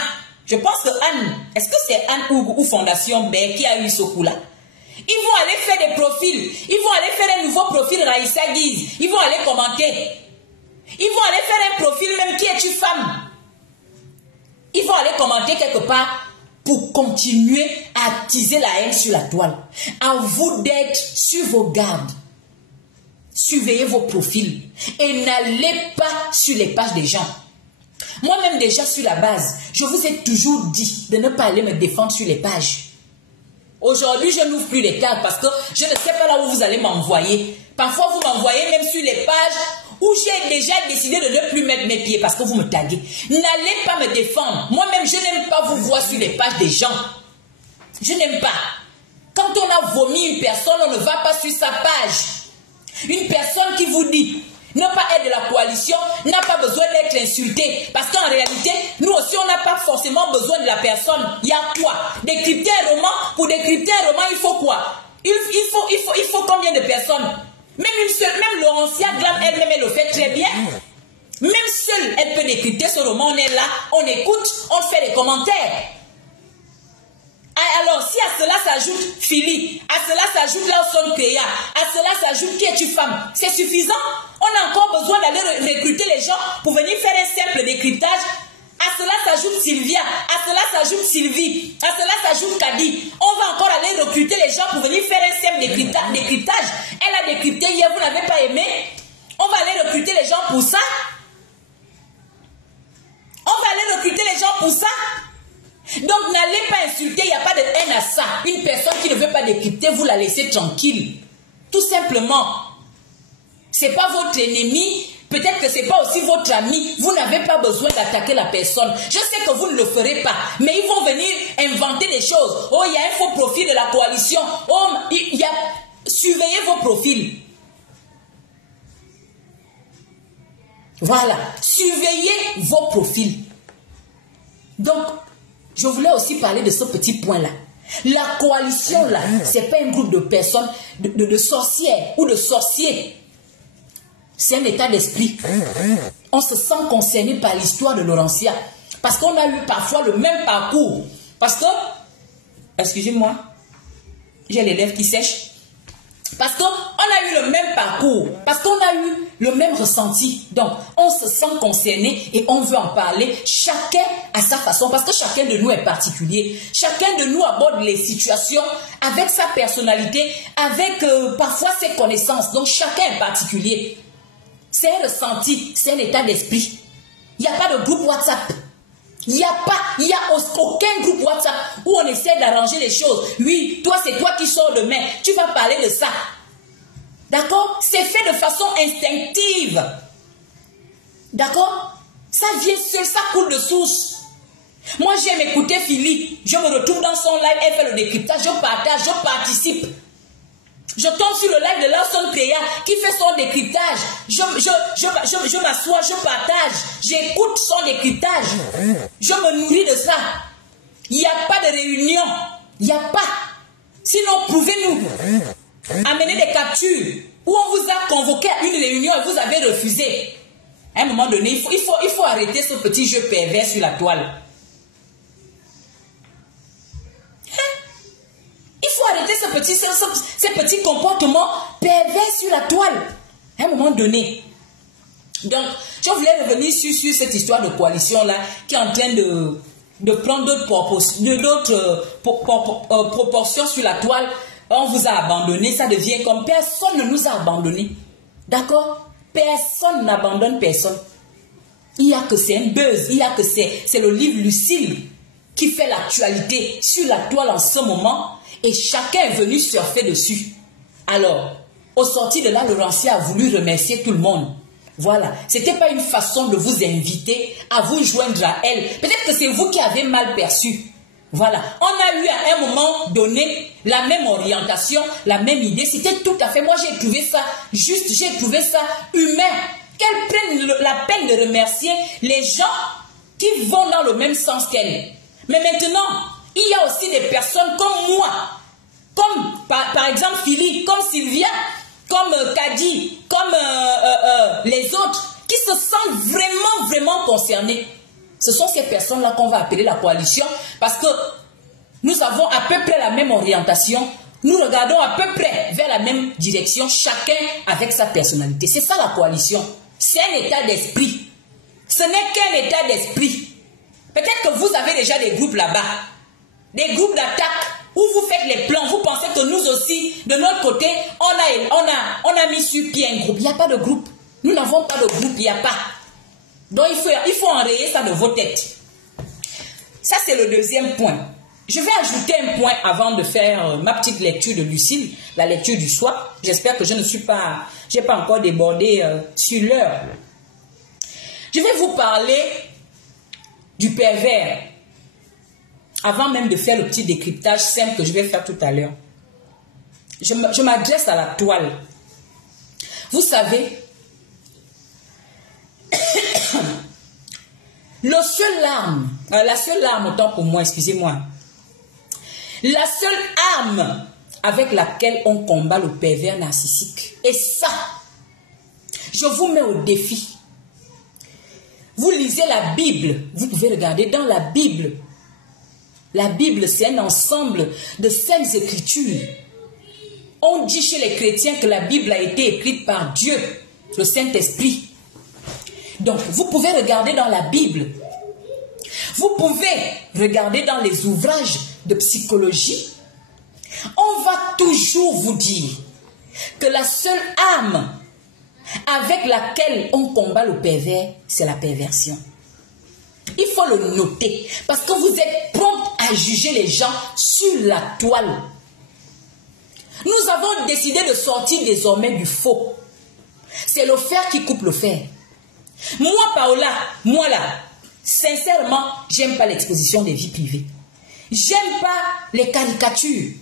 Je pense que Anne, est-ce que c'est Anne ou Fondation B qui a eu ce coup-là? Ils vont aller faire des profils. Ils vont aller faire un nouveau profil Raïssa Guise. Ils vont aller commenter. Ils vont aller faire un profil même qui est une femme. Ils vont aller commenter quelque part pour continuer à attiser la haine sur la toile. À vous d'être sur vos gardes. Surveillez vos profils. Et n'allez pas sur les pages des gens. Moi-même déjà sur la base, je vous ai toujours dit de ne pas aller me défendre sur les pages. Aujourd'hui, je n'ouvre plus les cartes parce que je ne sais pas là où vous allez m'envoyer. Parfois, vous m'envoyez même sur les pages où j'ai déjà décidé de ne plus mettre mes pieds parce que vous me taguez. N'allez pas me défendre. Moi-même, je n'aime pas vous voir sur les pages des gens. Je n'aime pas. Quand on a vomi une personne, on ne va pas sur sa page. Une personne qui vous dit ne pas être de la coalition n'a pas besoin d'être insulté. Parce qu'en réalité, nous aussi, on n'a pas forcément besoin de la personne. Il y a quoi? Décrypter un roman. Pour décrypter un roman, il faut quoi? Il faut combien de personnes? Même une seule, même Laurentia Glam elle-même, elle le fait très bien. Même seule, elle peut décrypter ce roman. On est là, on écoute, on fait des commentaires. Alors, si à cela s'ajoute Philly, à cela s'ajoute Lawson Kéa, à cela s'ajoute qui est une femme, c'est suffisant? On a encore besoin d'aller recruter les gens pour venir faire un simple décryptage. À cela s'ajoute Sylvia, à cela s'ajoute Sylvie, à cela s'ajoute Kadi. On va encore aller recruter les gens pour venir faire un simple décryptage. Elle a décrypté hier, vous n'avez pas aimé. On va aller recruter les gens pour ça. On va aller recruter les gens pour ça. Donc n'allez pas insulter, il n'y a pas de haine à ça. Une personne qui ne veut pas décrypter, vous la laissez tranquille. Tout simplement. Ce n'est pas votre ennemi, peut-être que ce n'est pas aussi votre ami. Vous n'avez pas besoin d'attaquer la personne. Je sais que vous ne le ferez pas, mais ils vont venir inventer des choses. Oh, il y a un faux profil de la coalition. Oh, surveillez vos profils. Voilà, surveillez vos profils. Donc, je voulais aussi parler de ce petit point-là. La coalition, là, ce n'est pas un groupe de personnes, de sorcières ou de sorciers. C'est un état d'esprit. On se sent concerné par l'histoire de Laurentia. Parce qu'on a eu parfois le même parcours. Parce que, excusez-moi, j'ai les lèvres qui sèchent. Parce qu'on a eu le même parcours. Parce qu'on a eu le même ressenti. Donc, on se sent concerné et on veut en parler. Chacun à sa façon. Parce que chacun de nous est particulier. Chacun de nous aborde les situations avec sa personnalité, avec parfois ses connaissances. Donc, chacun est particulier. C'est un ressenti, c'est un état d'esprit. Il n'y a pas de groupe WhatsApp. Il n'y a aucun groupe WhatsApp où on essaie d'arranger les choses. Oui, toi, c'est toi qui sors demain. Tu vas parler de ça. D'accord? C'est fait de façon instinctive. D'accord? Ça vient seul, ça coule de source. Moi, j'aime écouter Philippe. Je me retrouve dans son live, elle fait le décryptage, je partage, je participe. Je tombe sur le live de Lawson Player qui fait son décryptage. Je m'assois, je partage. J'écoute son décryptage. Je me nourris de ça. Il n'y a pas de réunion. Il n'y a pas. Sinon, prouvez-nous. Amenez des captures où on vous a convoqué à une réunion et vous avez refusé. À un moment donné, il faut arrêter ce petit jeu pervers sur la toile. Il faut arrêter ces petits comportements pervers sur la toile. À un moment donné. Donc, je voulais revenir sur cette histoire de coalition-là qui est en train de prendre d'autres proportions sur la toile. On vous a abandonné, ça devient comme personne ne nous a abandonné. D'accord? Personne n'abandonne personne. Il n'y a que c'est un buzz, il n'y a que c'est le livre Lucille qui fait l'actualité sur la toile en ce moment. Et chacun est venu surfer dessus. Alors, au sorti de là, Laurentier a voulu remercier tout le monde. Voilà. Ce n'était pas une façon de vous inviter à vous joindre à elle. Peut-être que c'est vous qui avez mal perçu. Voilà. On a eu à un moment donné la même orientation, la même idée. C'était tout à fait... Moi, j'ai trouvé ça juste, j'ai trouvé ça humain. Qu'elle prenne la peine de remercier les gens qui vont dans le même sens qu'elle. Mais maintenant... il y a aussi des personnes comme moi, comme par exemple Philippe, comme Sylvia, comme Kadi, comme les autres, qui se sentent vraiment concernés. Ce sont ces personnes-là qu'on va appeler la coalition, parce que nous avons à peu près la même orientation, nous regardons à peu près vers la même direction, chacun avec sa personnalité. C'est ça la coalition. C'est un état d'esprit. Ce n'est qu'un état d'esprit. Peut-être que vous avez déjà des groupes là-bas. Des groupes d'attaque où vous faites les plans, vous pensez que nous aussi, de notre côté, on a mis sur pied un groupe. Il n'y a pas de groupe. Nous n'avons pas de groupe, il n'y a pas. Donc il faut enrayer ça de vos têtes. Ça, c'est le deuxième point. Je vais ajouter un point avant de faire ma petite lecture de Lucille, la lecture du soir. J'espère que je n'ai pas encore débordé sur l'heure. Je vais vous parler du pervers. Avant même de faire le petit décryptage simple que je vais faire tout à l'heure. Je m'adresse à la toile. Vous savez, la seule arme, autant pour moi, excusez-moi, la seule arme avec laquelle on combat le pervers narcissique, et ça, je vous mets au défi. Vous lisez la Bible, vous pouvez regarder dans la Bible. La Bible, c'est un ensemble de saintes écritures. On dit chez les chrétiens que la Bible a été écrite par Dieu, le Saint-Esprit. Donc, vous pouvez regarder dans la Bible. Vous pouvez regarder dans les ouvrages de psychologie. On va toujours vous dire que la seule arme avec laquelle on combat le pervers, c'est la perversion. Il faut le noter, parce que vous êtes prompt à juger les gens sur la toile. Nous avons décidé de sortir désormais du faux. C'est le fer qui coupe le fer. Moi, Paola, moi là, sincèrement, j'aime pas l'exposition des vies privées. J'aime pas les caricatures.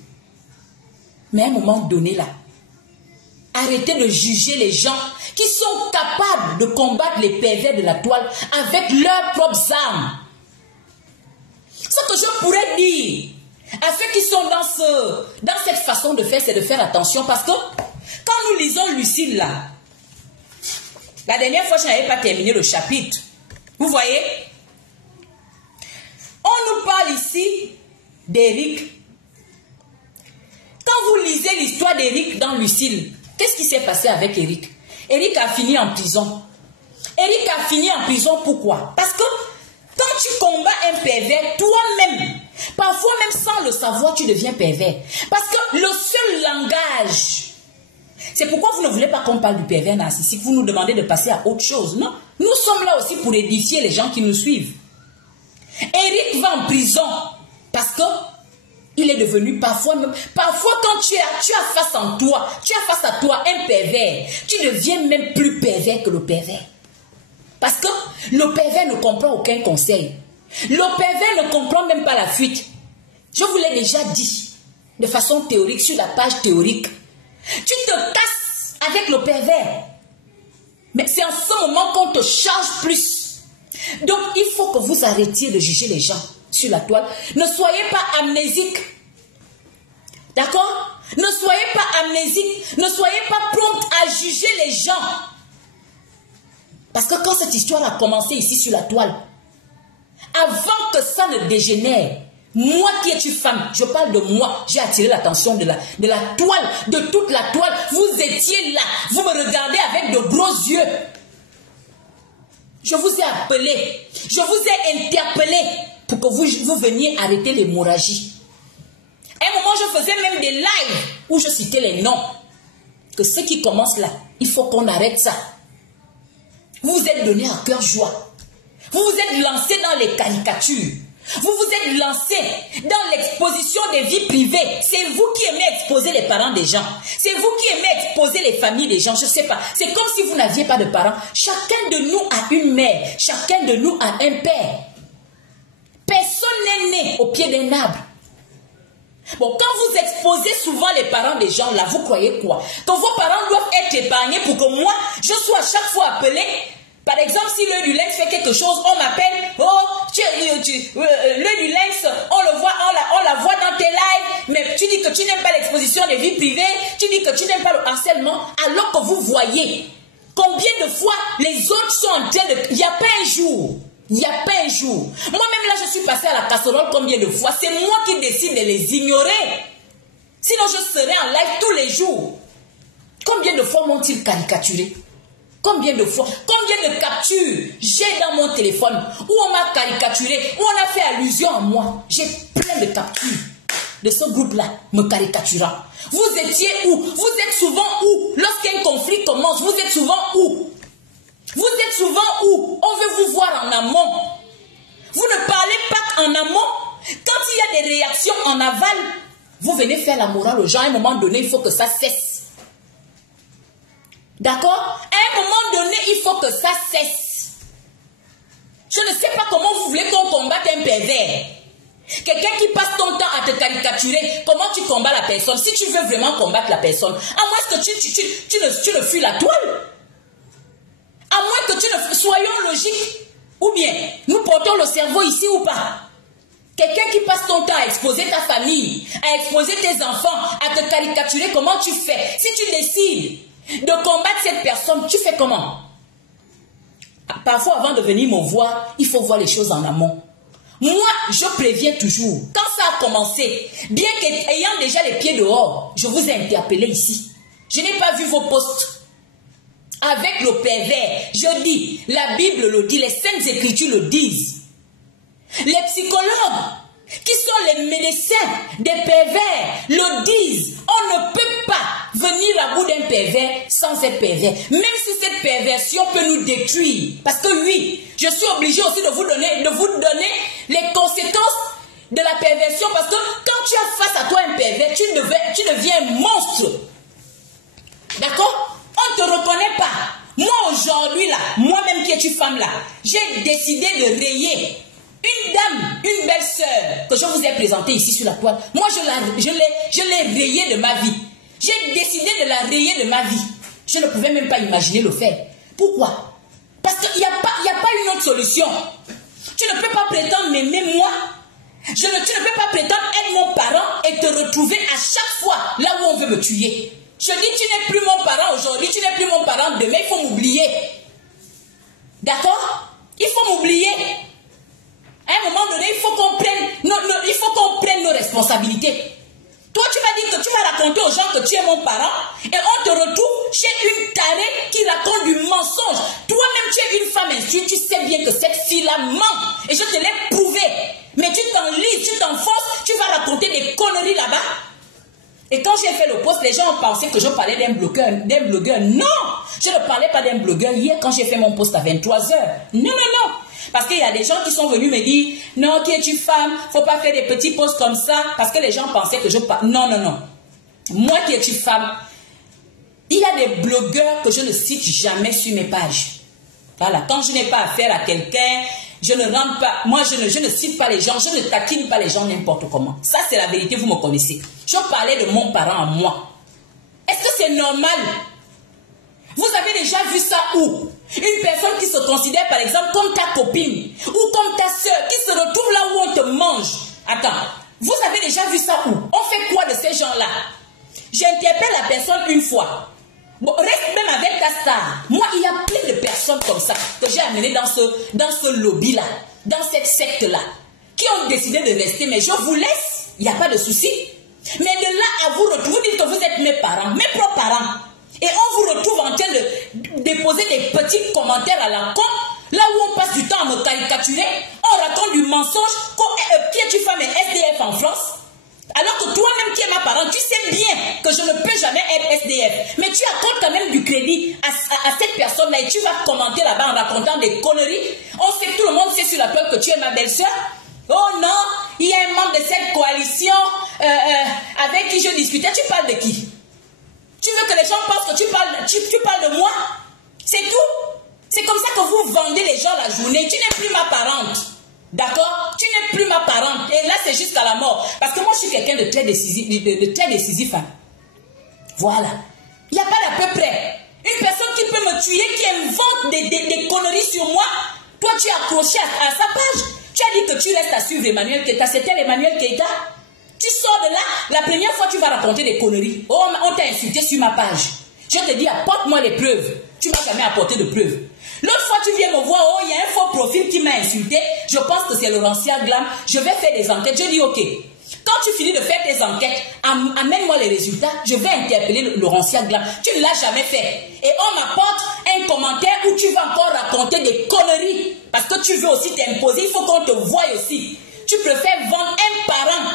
Mais à un moment donné là, arrêtez de juger les gens qui sont capables de combattre les pervers de la toile avec leurs propres armes. Ce que je pourrais dire à ceux qui sont dans cette façon de faire, c'est de faire attention, parce que quand nous lisons Lucille là, la dernière fois je n'avais pas terminé le chapitre. Vous voyez, on nous parle ici d'Éric. Quand vous lisez l'histoire d'Éric dans Lucille, qu'est-ce qui s'est passé avec Éric? Éric a fini en prison. Éric a fini en prison, pourquoi? Parce que quand tu combats un pervers, toi-même, parfois même sans le savoir, tu deviens pervers. Parce que le seul langage, C'est pourquoi vous ne voulez pas qu'on parle du pervers narcissique. Vous nous demandez de passer à autre chose. Non, nous sommes là aussi pour édifier les gens qui nous suivent. Eric va en prison parce que il est devenu parfois quand tu as face à toi un pervers, tu deviens même plus pervers que le pervers. Parce que le pervers ne comprend aucun conseil. Le pervers ne comprend même pas la fuite. Je vous l'ai déjà dit de façon théorique sur la page théorique. Tu te casses avec le pervers. Mais c'est en ce moment qu'on te charge plus. Donc il faut que vous arrêtiez de juger les gens sur la toile. Ne soyez pas amnésiques. D'accord? Ne soyez pas amnésiques. Ne soyez pas promptes à juger les gens. Parce que quand cette histoire a commencé ici sur la toile, avant que ça ne dégénère, moi qui es une femme, je parle de moi, j'ai attiré l'attention de la toile, de toute la toile. Vous étiez là, vous me regardez avec de gros yeux. Je vous ai appelé, je vous ai interpellé pour que vous veniez arrêter l'hémorragie. À un moment, je faisais même des lives où je citais les noms. Que ceux qui commencent là, il faut qu'on arrête ça. Vous vous êtes donné à cœur joie. Vous vous êtes lancé dans les caricatures. Vous vous êtes lancé dans l'exposition des vies privées. C'est vous qui aimez exposer les parents des gens. C'est vous qui aimez exposer les familles des gens. Je ne sais pas. C'est comme si vous n'aviez pas de parents. Chacun de nous a une mère. Chacun de nous a un père. Personne n'est né au pied d'un arbre. Bon, quand vous exposez souvent les parents des gens, là, vous croyez quoi? Que vos parents doivent être épargnés pour que moi, je sois à chaque fois appelé. Par exemple, si l'œil du lynx fait quelque chose, on m'appelle, oh, l'œil du lynx, on la voit dans tes lives, mais tu dis que tu n'aimes pas l'exposition des vies privées, tu dis que tu n'aimes pas le harcèlement, alors que vous voyez combien de fois les autres sont en train de... Il n'y a pas un jour. Moi-même là, je suis passée à la casserole combien de fois? C'est moi qui décide de les ignorer. Sinon, je serais en live tous les jours. Combien de fois m'ont-ils caricaturé? Combien de fois? Combien de captures j'ai dans mon téléphone où on m'a caricaturé, où on a fait allusion à moi? J'ai plein de captures de ce groupe-là me caricaturant. Vous étiez où? Vous êtes souvent où? Lorsqu'un conflit commence, vous êtes souvent où? Vous êtes souvent où? On veut vous voir en amont. Vous ne parlez pas en amont. Quand il y a des réactions en aval, vous venez faire la morale aux gens. À un moment donné, il faut que ça cesse. D'accord? À un moment donné, il faut que ça cesse. Je ne sais pas comment vous voulez qu'on combatte un pervers. Quelqu'un qui passe ton temps à te caricaturer, comment tu combats la personne? Si tu veux vraiment combattre la personne, à moins que tu ne fuis la toile. À moins que tu ne... Soyons logiques. Ou bien, nous portons le cerveau ici ou pas. Quelqu'un qui passe ton temps à exposer ta famille, à exposer tes enfants, à te caricaturer, comment tu fais? Si tu décides de combattre cette personne, tu fais comment? Parfois, avant de venir me voir, il faut voir les choses en amont. Moi, je préviens toujours. Quand ça a commencé, bien qu'ayant déjà les pieds dehors, je vous ai interpellé ici. Je n'ai pas vu vos posts. Avec le pervers, je dis, la Bible le dit, les Saintes Écritures le disent. Les psychologues, qui sont les médecins des pervers, le disent. On ne peut pas venir à bout d'un pervers sans être pervers. Même si cette perversion peut nous détruire. Parce que oui, je suis obligé aussi de vous donner les conséquences de la perversion. Parce que quand tu as face à toi un pervers, tu deviens un monstre. D'accord? On ne te reconnaît pas. Moi aujourd'hui là, moi-même qui es une femme là, j'ai décidé de rayer une dame, une belle sœur que je vous ai présentée ici sur la toile. Moi je l'ai rayée de ma vie. J'ai décidé de la rayer de ma vie. Je ne pouvais même pas imaginer le faire. Pourquoi? Parce qu'il n'y a pas une autre solution. Tu ne peux pas prétendre m'aimer moi. Tu ne peux pas prétendre être mon parent et te retrouver à chaque fois là où on veut me tuer. Je dis, tu n'es plus mon parent aujourd'hui, tu n'es plus mon parent demain, il faut m'oublier. D'accord? Il faut m'oublier. À un moment donné, il faut qu'on prenne nos responsabilités. Toi, tu m'as dit que tu vas raconter aux gens que tu es mon parent et on te retrouve chez une tarée qui raconte du mensonge. Toi-même, tu es une femme instruite, tu sais bien que cette fille-là ment. Et je te l'ai prouvé. Mais tu t'enlises, tu t'enfonces, tu vas raconter des conneries là-bas. Et quand j'ai fait le post, les gens ont pensé que je parlais d'un blogueur. Non, je ne parlais pas d'un blogueur hier quand j'ai fait mon post à 23 h. Non, non, non. Parce qu'il y a des gens qui sont venus me dire, non, qui es-tu femme? Faut pas faire des petits posts comme ça. Parce que les gens pensaient que je parle. Non, non, non. Moi qui es-tu femme? Il y a des blogueurs que je ne cite jamais sur mes pages. Voilà. Quand je n'ai pas affaire à quelqu'un, je ne rentre pas. Moi, je ne cite pas les gens. Je ne taquine pas les gens n'importe comment. Ça, c'est la vérité. Vous me connaissez. Je parlais de mon parent à moi. Est-ce que c'est normal? Vous avez déjà vu ça où? Une personne qui se considère par exemple comme ta copine ou comme ta soeur qui se retrouve là où on te mange. Attends, vous avez déjà vu ça où? On fait quoi de ces gens-là? J'interpelle la personne une fois. Bon, reste même avec ta star. Moi, il y a plein de personnes comme ça que j'ai amenées dans ce lobby-là, dans cette secte-là, qui ont décidé de rester. Mais je vous laisse, il n'y a pas de souci. Mais de là à vous retrouver, vous dites que vous êtes mes parents, mes propres parents. Et on vous retrouve en train de déposer des petits commentaires à la con, là où on passe du temps à me caricaturer, on raconte du mensonge, qui es-tu femme et SDF en France? Alors que toi-même qui es ma parent, tu sais bien que je ne peux jamais être SDF. Mais tu accordes quand même du crédit à cette personne-là et tu vas commenter là-bas en racontant des conneries. On sait, tout le monde sait sur la toile que tu es ma belle-sœur. Oh non, il y a un membre de cette coalition avec qui je discutais. Tu parles de qui? Tu veux que les gens pensent que tu parles de moi? C'est tout. C'est comme ça que vous vendez les gens la journée. Tu n'es plus ma parente. D'accord? Tu n'es plus ma parente. Et là, c'est jusqu'à la mort. Parce que moi, je suis quelqu'un de très décisif. Hein. Voilà. Il n'y a pas d'à peu près. Une personne qui peut me tuer, qui invente des conneries sur moi. Toi, tu es accroché à sa page. Tu as dit que tu restes à suivre Emmanuel Keita. C'était Emmanuel Keita. Tu sors de là, la première fois, tu vas raconter des conneries. Oh, on t'a insulté sur ma page. Je te dis, apporte-moi les preuves. Tu ne m'as jamais apporté de preuves. L'autre fois, tu viens me voir, oh, il y a un faux profil qui m'a insulté. Je pense que c'est Laurentia Glam. Je vais faire des enquêtes. Je dis, ok. Quand tu finis de faire tes enquêtes, amène-moi les résultats. Je vais interpeller Laurentia Glam. Tu ne l'as jamais fait. Et on m'apporte un commentaire où tu vas encore raconter des conneries. Parce que tu veux aussi t'imposer. Il faut qu'on te voie aussi. Tu préfères vendre un parent.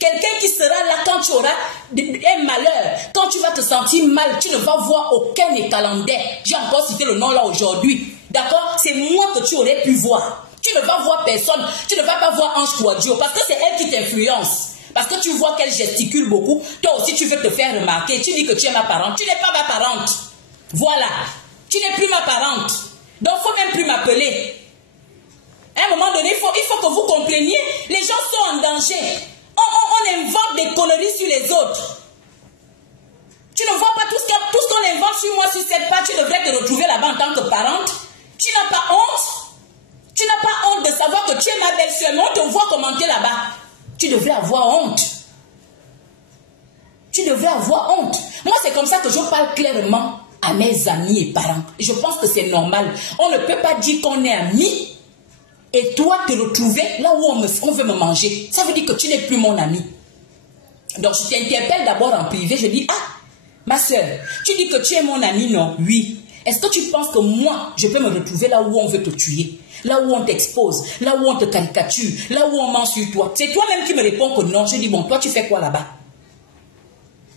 Quelqu'un qui sera là quand tu auras un malheur, quand tu vas te sentir mal, tu ne vas voir aucun écalendaire. J'ai encore cité le nom là aujourd'hui. D'accord? C'est moi que tu aurais pu voir. Tu ne vas voir personne. Tu ne vas pas voir Ange Kouadio parce que c'est elle qui t'influence. Parce que tu vois qu'elle gesticule beaucoup. Toi aussi, tu veux te faire remarquer. Tu dis que tu es ma parente. Tu n'es pas ma parente. Voilà. Tu n'es plus ma parente. Donc, il ne faut même plus m'appeler. À un moment donné, il faut que vous compreniez. Les gens sont en danger. On invente des conneries sur les autres. Tu ne vois pas tout ce qu'on invente sur moi, sur cette page. Tu devrais te retrouver là-bas en tant que parente. Tu n'as pas honte. Tu n'as pas honte de savoir que tu es ma belle-sœur. Mais on te voit commenter là-bas. Tu devrais avoir honte. Tu devrais avoir honte. Moi, c'est comme ça que je parle clairement à mes amis et parents. Et je pense que c'est normal. On ne peut pas dire qu'on est amis et toi te retrouver là où on veut me manger. Ça veut dire que tu n'es plus mon ami. Donc, je t'interpelle d'abord en privé. Je dis, ah, ma soeur, tu dis que tu es mon ami, non? Oui. Est-ce que tu penses que moi, je peux me retrouver là où on veut te tuer? Là où on t'expose? Là où on te caricature? Là où on ment sur toi? C'est toi-même qui me réponds que non. Je dis, bon, toi, tu fais quoi là-bas?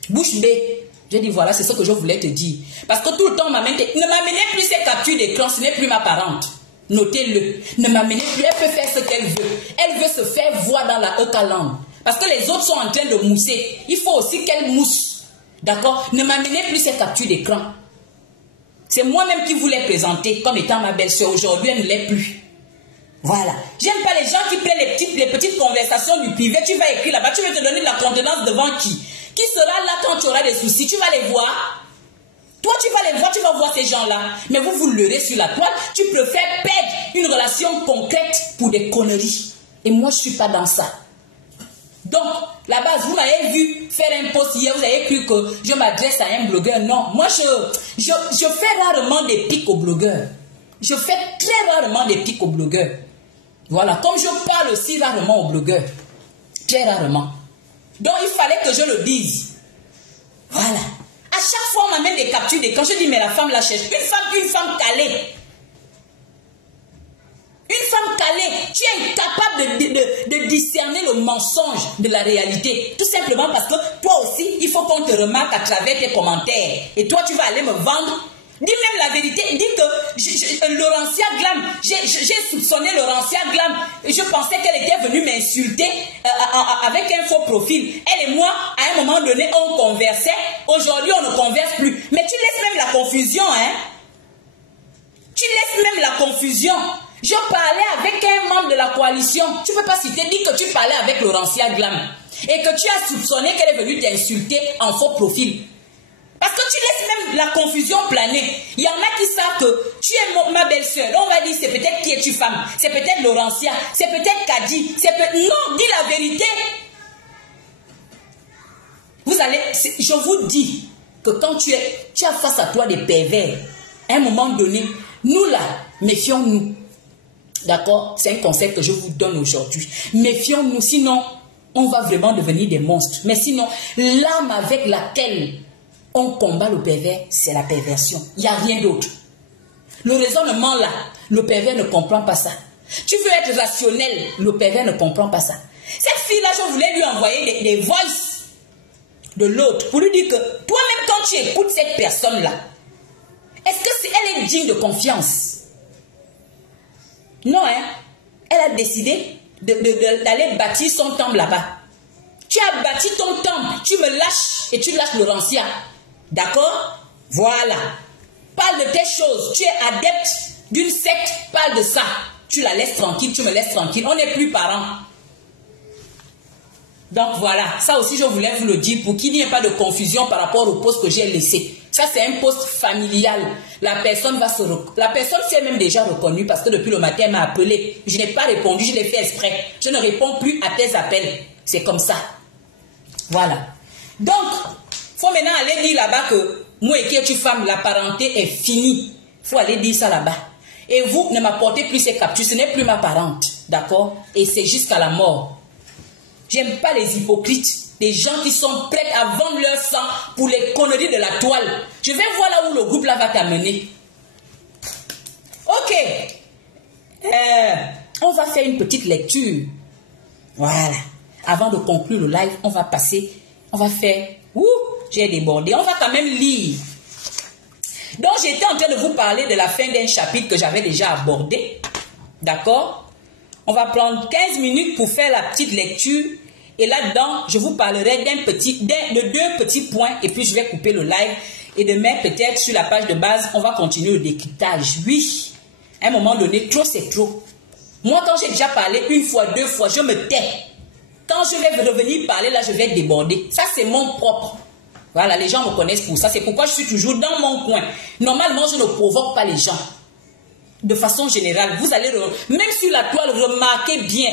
Bouche bée. Je dis, voilà, c'est ce que je voulais te dire. Parce que tout le temps, ne m'amenez plus ces captures d'écran, ce n'est plus ma parente. Notez-le. Ne m'amenez plus, elle peut faire ce qu'elle veut. Elle veut se faire voir dans la Eucalangue. Parce que les autres sont en train de mousser. Il faut aussi qu'elle mousse. D'accord? Ne m'amenez plus ces captures d'écran. C'est moi-même qui vous l'ai présenté comme étant ma belle-sœur. Aujourd'hui, elle ne l'est plus. Voilà. J'aime pas les gens qui prennent les petites conversations du privé. Tu vas écrire là-bas. Tu veux te donner de la contenance devant qui? Qui sera là quand tu auras des soucis? Tu vas les voir. Toi, tu vas les voir, tu vas voir ces gens-là. Mais vous vous leurrez sur la toile. Tu préfères perdre une relation concrète pour des conneries. Et moi, je ne suis pas dans ça. Donc, la base, vous m'avez vu faire un post hier, vous avez cru que je m'adresse à un blogueur. Non, moi, je fais rarement des pics aux blogueurs. Je fais très rarement des pics aux blogueurs. Voilà, comme je parle aussi rarement aux blogueurs. Très rarement. Donc, il fallait que je le dise. Voilà. À chaque fois, on m'amène des captures d'écran. Je dis, mais la femme la cherche. Une femme calée. Une femme calée. tu es incapable de discerner le mensonge de la réalité. Tout simplement parce que toi aussi, il faut qu'on te remarque à travers tes commentaires. Et toi, tu vas aller me vendre. Dis même la vérité. Dis que Laurentia Glam, j'ai soupçonné Laurentia Glam. Je pensais qu'elle était venue m'insulter avec un faux profil. Elle et moi, à un moment donné, on conversait. Aujourd'hui, on ne converse plus. Mais tu laisses même la confusion, hein? Tu laisses même la confusion. Je parlais avec un membre de la coalition. Tu ne peux pas citer, dis que tu parlais avec Laurentia Glam. Et que tu as soupçonné qu'elle est venue t'insulter en faux profil. Parce que tu laisses même la confusion planer. Il y en a qui savent que tu es ma belle-sœur. On va dire, c'est peut-être qui es-tu femme. C'est peut-être Laurentia. C'est peut-être Kadi. Non, dis la vérité. Vous allez, je vous dis que quand tu as face à toi des pervers, à un moment donné, nous là, méfions-nous. D'accord? C'est un conseil que je vous donne aujourd'hui. Méfions-nous, sinon, on va vraiment devenir des monstres. Mais sinon, l'arme avec laquelle on combat le pervers, c'est la perversion. Il n'y a rien d'autre. Le raisonnement là, le pervers ne comprend pas ça. Tu veux être rationnel, le pervers ne comprend pas ça. Cette fille-là, je voulais lui envoyer des voices de l'autre pour lui dire que toi-même, quand tu écoutes cette personne-là, est-ce que elle est digne de confiance? Non, hein? Elle a décidé d'aller bâtir son temple là-bas. Tu as bâti ton temple, tu me lâches et tu lâches Laurentia. D'accord? Voilà. Parle de tes choses. Tu es adepte d'une secte, parle de ça. Tu la laisses tranquille, tu me laisses tranquille. On n'est plus parents. Donc voilà, ça aussi je voulais vous le dire pour qu'il n'y ait pas de confusion par rapport au poste que j'ai laissé. Ça c'est un poste familial. La personne s'est même déjà reconnue parce que depuis le matin elle m'a appelé. Je n'ai pas répondu, je l'ai fait exprès. Je ne réponds plus à tes appels. C'est comme ça. Voilà. Donc, il faut maintenant aller dire là-bas que moi et qui tu femme, la parenté est finie. Il faut aller dire ça là-bas. Et vous ne m'apportez plus ces captures, ce n'est plus ma parente. D'accord? Et c'est jusqu'à la mort. J'aime pas les hypocrites, les gens qui sont prêts à vendre leur sang pour les conneries de la toile. Je vais voir là où le groupe là va t'amener. Ok. On va faire une petite lecture. Voilà. Avant de conclure le live, on va passer, on va faire... Ouh, j'ai débordé. On va quand même lire. Donc, j'étais en train de vous parler de la fin d'un chapitre que j'avais déjà abordé. D'accord? On va prendre 15 minutes pour faire la petite lecture. Et là-dedans, je vous parlerai de deux petits points. Et puis, je vais couper le live. Et demain, peut-être, sur la page de base, on va continuer le décryptage. Oui, à un moment donné, trop, c'est trop. Moi, quand j'ai déjà parlé une fois, deux fois, je me tais. Quand je vais revenir parler, là, je vais déborder. Ça, c'est mon propre. Voilà, les gens me connaissent pour ça. C'est pourquoi je suis toujours dans mon coin. Normalement, je ne provoque pas les gens. De façon générale, vous allez, même sur la toile, remarquez bien.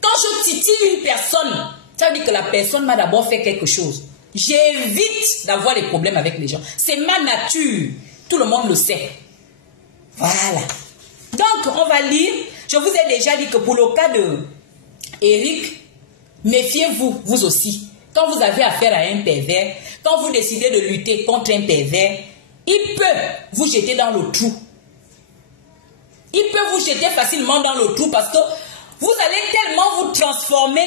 Quand je titille une personne, ça veut dire que la personne m'a d'abord fait quelque chose. J'évite d'avoir des problèmes avec les gens. C'est ma nature. Tout le monde le sait. Voilà. Donc, on va lire. Je vous ai déjà dit que pour le cas de Eric, méfiez-vous, vous aussi. Quand vous avez affaire à un pervers, quand vous décidez de lutter contre un pervers, il peut vous jeter dans le trou. Il peut vous jeter facilement dans le trou parce que vous allez tellement vous transformer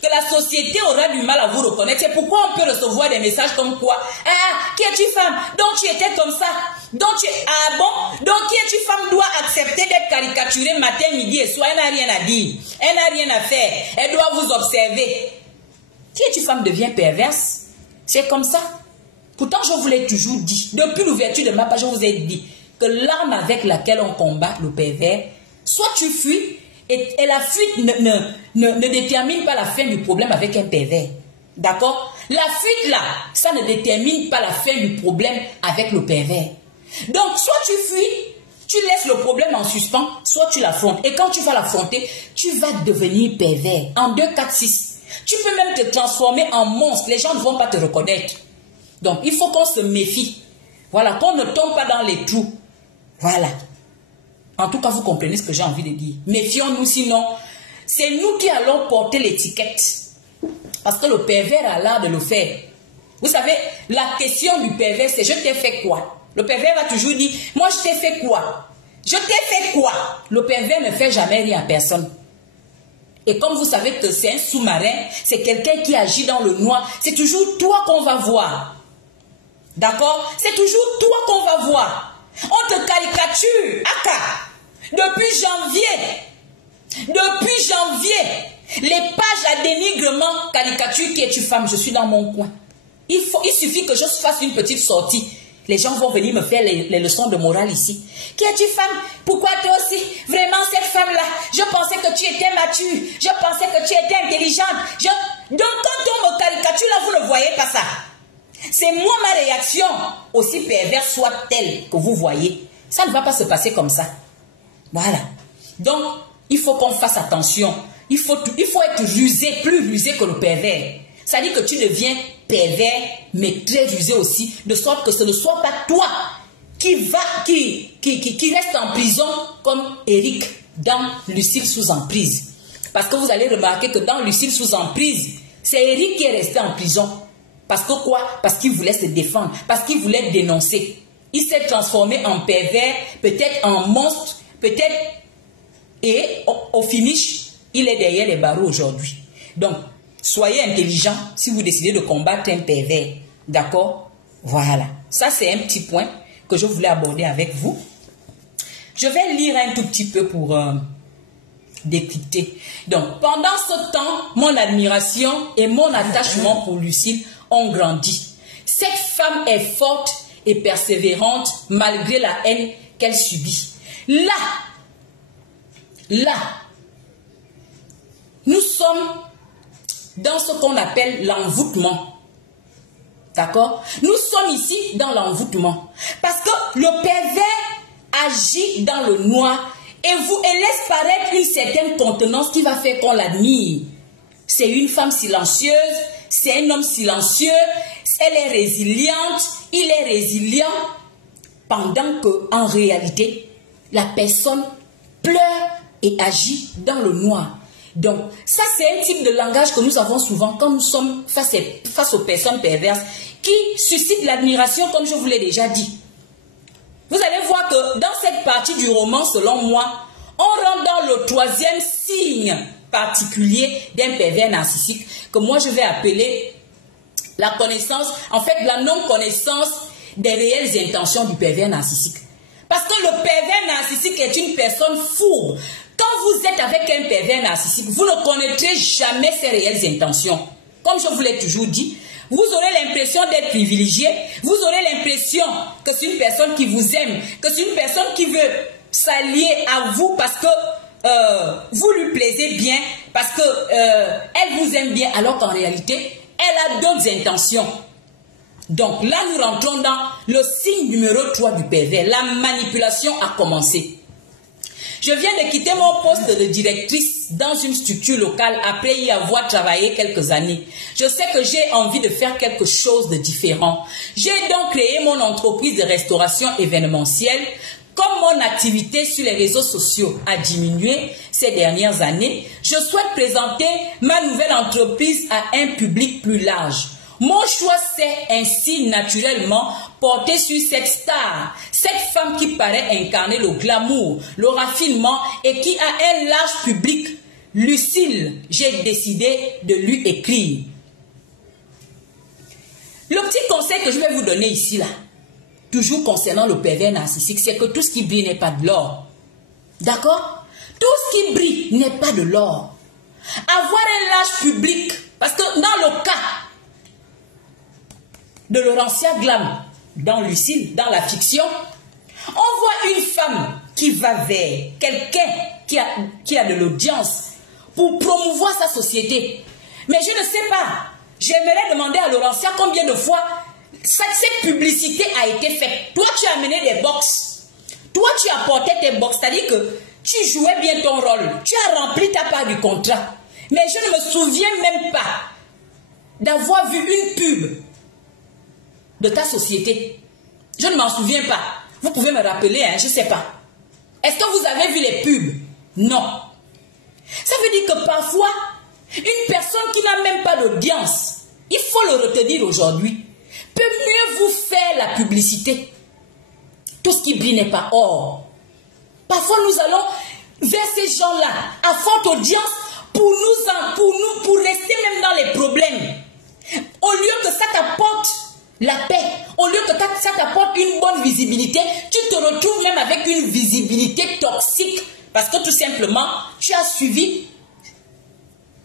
que la société aura du mal à vous reconnaître. C'est pourquoi on peut recevoir des messages comme quoi, ah, qui es-tu femme? Donc tu étais comme ça. Donc tu es, ah bon? Donc qui es-tu femme doit accepter d'être caricaturée matin, midi et soir. Elle n'a rien à dire. Elle n'a rien à faire. Elle doit vous observer. Qui es-tu femme devient perverse? C'est comme ça. Pourtant, je vous l'ai toujours dit. Depuis l'ouverture de ma page, je vous ai dit que l'arme avec laquelle on combat le pervers, soit tu fuis, et la fuite ne détermine pas la fin du problème avec un pervers. D'accord? La fuite là, ça ne détermine pas la fin du problème avec le pervers. Donc, soit tu fuis, tu laisses le problème en suspens, soit tu l'affrontes. Et quand tu vas l'affronter, tu vas devenir pervers. En 2, 4, 6. Tu peux même te transformer en monstre. Les gens ne vont pas te reconnaître. Donc, il faut qu'on se méfie. Voilà, qu'on ne tombe pas dans les trous. Voilà. En tout cas, vous comprenez ce que j'ai envie de dire. Méfions-nous, sinon, c'est nous qui allons porter l'étiquette. Parce que le pervers a l'art de le faire. Vous savez, la question du pervers, c'est « je t'ai fait quoi ?» Le pervers va toujours dire « moi, je t'ai fait quoi ?» Je t'ai fait quoi? Le pervers ne fait jamais rien à personne. Et comme vous savez que c'est un sous-marin, c'est quelqu'un qui agit dans le noir, c'est toujours toi qu'on va voir. D'accord? C'est toujours toi qu'on va voir. On te caricature, Aka. Depuis janvier, les pages à dénigrement, caricature qui es-tu femme, je suis dans mon coin. Il suffit que je fasse une petite sortie. Les gens vont venir me faire les leçons de morale ici. Qui es-tu femme? Pourquoi toi aussi? Vraiment cette femme-là, je pensais que tu étais mature. Je pensais que tu étais intelligente. Donc quand on me caricature là, vous ne voyez pas ça. C'est moi ma réaction, aussi perverse soit-elle que vous voyez. Ça ne va pas se passer comme ça. Voilà. Donc, il faut qu'on fasse attention. Il faut être rusé, plus rusé que le pervers. Ça dit que tu deviens pervers, mais très rusé aussi, de sorte que ce ne soit pas toi qui reste en prison comme Eric dans Lucille sous emprise. Parce que vous allez remarquer que dans Lucille sous emprise, c'est Eric qui est resté en prison. Parce que quoi? Parce qu'il voulait se défendre, parce qu'il voulait dénoncer. Il s'est transformé en pervers, peut-être en monstre, peut-être, et au finish, il est derrière les barreaux aujourd'hui. Donc, soyez intelligents si vous décidez de combattre un pervers. D'accord? Voilà. Ça, c'est un petit point que je voulais aborder avec vous. Je vais lire un tout petit peu pour décrypter. Donc, pendant ce temps, mon admiration et mon attachement pour Lucille ont grandi. Cette femme est forte et persévérante malgré la haine qu'elle subit. Là, nous sommes dans ce qu'on appelle l'envoûtement. D'accord? Nous sommes ici dans l'envoûtement. Parce que le pervers agit dans le noir et laisse paraître une certaine contenance qui va faire qu'on l'admire. C'est une femme silencieuse, c'est un homme silencieux, elle est résiliente, il est résilient, pendant qu'en réalité, la personne pleure et agit dans le noir. Donc, ça c'est un type de langage que nous avons souvent quand nous sommes face aux personnes perverses qui suscitent l'admiration, comme je vous l'ai déjà dit. Vous allez voir que dans cette partie du roman, selon moi, on rentre dans le troisième signe particulier d'un pervers narcissique que moi je vais appeler la connaissance, en fait la non-connaissance des réelles intentions du pervers narcissique. Parce que le pervers narcissique est une personne fourbe. Quand vous êtes avec un pervers narcissique, vous ne connaîtrez jamais ses réelles intentions. Comme je vous l'ai toujours dit, vous aurez l'impression d'être privilégié, vous aurez l'impression que c'est une personne qui vous aime, que c'est une personne qui veut s'allier à vous parce que vous lui plaisez bien, parce que elle vous aime bien, alors qu'en réalité, elle a d'autres intentions. Donc là, nous rentrons dans le signe numéro 3 du pervers. La manipulation a commencé. Je viens de quitter mon poste de directrice dans une structure locale après y avoir travaillé quelques années. Je sais que j'ai envie de faire quelque chose de différent. J'ai donc créé mon entreprise de restauration événementielle. Comme mon activité sur les réseaux sociaux a diminué ces dernières années, je souhaite présenter ma nouvelle entreprise à un public plus large. Mon choix s'est ainsi naturellement porté sur cette star, cette femme qui paraît incarner le glamour, le raffinement et qui a un large public. Lucille, j'ai décidé de lui écrire. Le petit conseil que je vais vous donner ici, là, toujours concernant le pervers narcissique, c'est que tout ce qui brille n'est pas de l'or. D'accord? Tout ce qui brille n'est pas de l'or. Avoir un large public, parce que dans le cas de Laurentia Glam, dans Lucille, dans la fiction, on voit une femme qui va vers quelqu'un qui a de l'audience pour promouvoir sa société. Mais je ne sais pas, j'aimerais demander à Laurentia combien de fois cette publicité a été faite. Toi, tu as amené des box. Toi, tu as porté tes box. C'est-à-dire que tu jouais bien ton rôle. Tu as rempli ta part du contrat. Mais je ne me souviens même pas d'avoir vu une pub de ta société. Je ne m'en souviens pas. Vous pouvez me rappeler, hein, je ne sais pas. Est-ce que vous avez vu les pubs? Non. Ça veut dire que parfois, une personne qui n'a même pas d'audience, il faut le retenir aujourd'hui, peut mieux vous faire la publicité. Tout ce qui brille n'est pas or. Parfois, nous allons vers ces gens-là, à forte audience, pour rester même dans les problèmes. Au lieu que ça t'apporte la paix, au lieu que ça t'apporte une bonne visibilité, tu te retrouves même avec une visibilité toxique. Parce que tout simplement, tu as suivi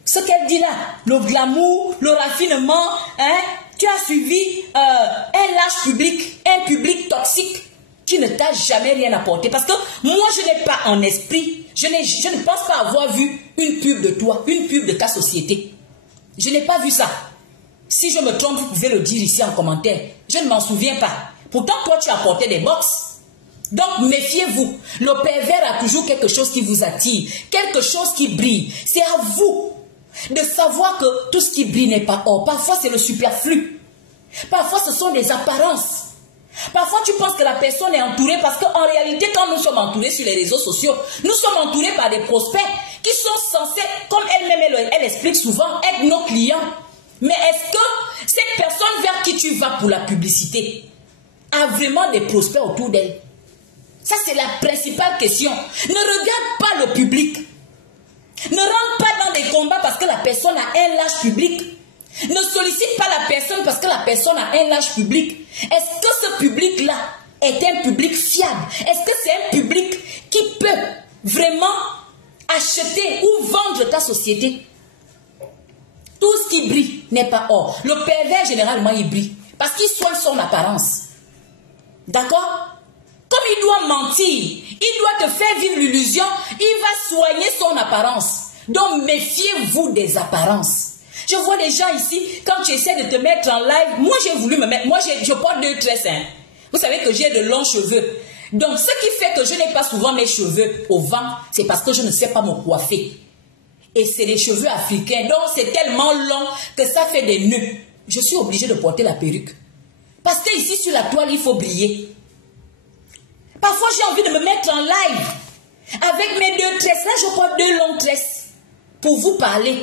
ce qu'elle dit là, le glamour, le raffinement, hein? Tu as suivi un large public, un public toxique qui ne t'a jamais rien apporté. Parce que moi, je n'ai pas en esprit, je ne pense pas avoir vu une pub de toi, une pub de ta société. Je n'ai pas vu ça. Si je me trompe, vous pouvez le dire ici en commentaire. Je ne m'en souviens pas. Pourtant, toi, tu as porté des box. Donc, méfiez-vous. Le pervers a toujours quelque chose qui vous attire, quelque chose qui brille. C'est à vous de savoir que tout ce qui brille n'est pas or. Parfois, c'est le superflu. Parfois, ce sont des apparences. Parfois, tu penses que la personne est entourée parce qu'en réalité, quand nous sommes entourés sur les réseaux sociaux, nous sommes entourés par des prospects qui sont censés, comme elle-même, elle explique souvent, être nos clients. Mais est-ce que cette personne vers qui tu vas pour la publicité a vraiment des prospects autour d'elle? Ça, c'est la principale question. Ne regarde pas le public. Ne rentre pas dans des combats parce que la personne a un large public. Ne sollicite pas la personne parce que la personne a un large public. Est-ce que ce public-là est un public fiable? Est-ce que c'est un public qui peut vraiment acheter ou vendre ta société? Tout ce qui brille n'est pas or. Le pervers, généralement, il brille parce qu'il soigne son apparence. D'accord? Comme il doit mentir, il doit te faire vivre l'illusion, il va soigner son apparence. Donc, méfiez-vous des apparences. Je vois des gens ici, quand tu essaies de te mettre en live, moi j'ai voulu me mettre, moi je porte 2 tresses. Hein. Vous savez que j'ai de longs cheveux. Donc, ce qui fait que je n'ai pas souvent mes cheveux au vent, c'est parce que je ne sais pas me coiffer. Et c'est des cheveux africains, donc c'est tellement long que ça fait des nœuds. Je suis obligée de porter la perruque. Parce que ici sur la toile, il faut briller. Parfois, j'ai envie de me mettre en live. Avec mes 2 tresses, là, je porte 2 longues tresses pour vous parler.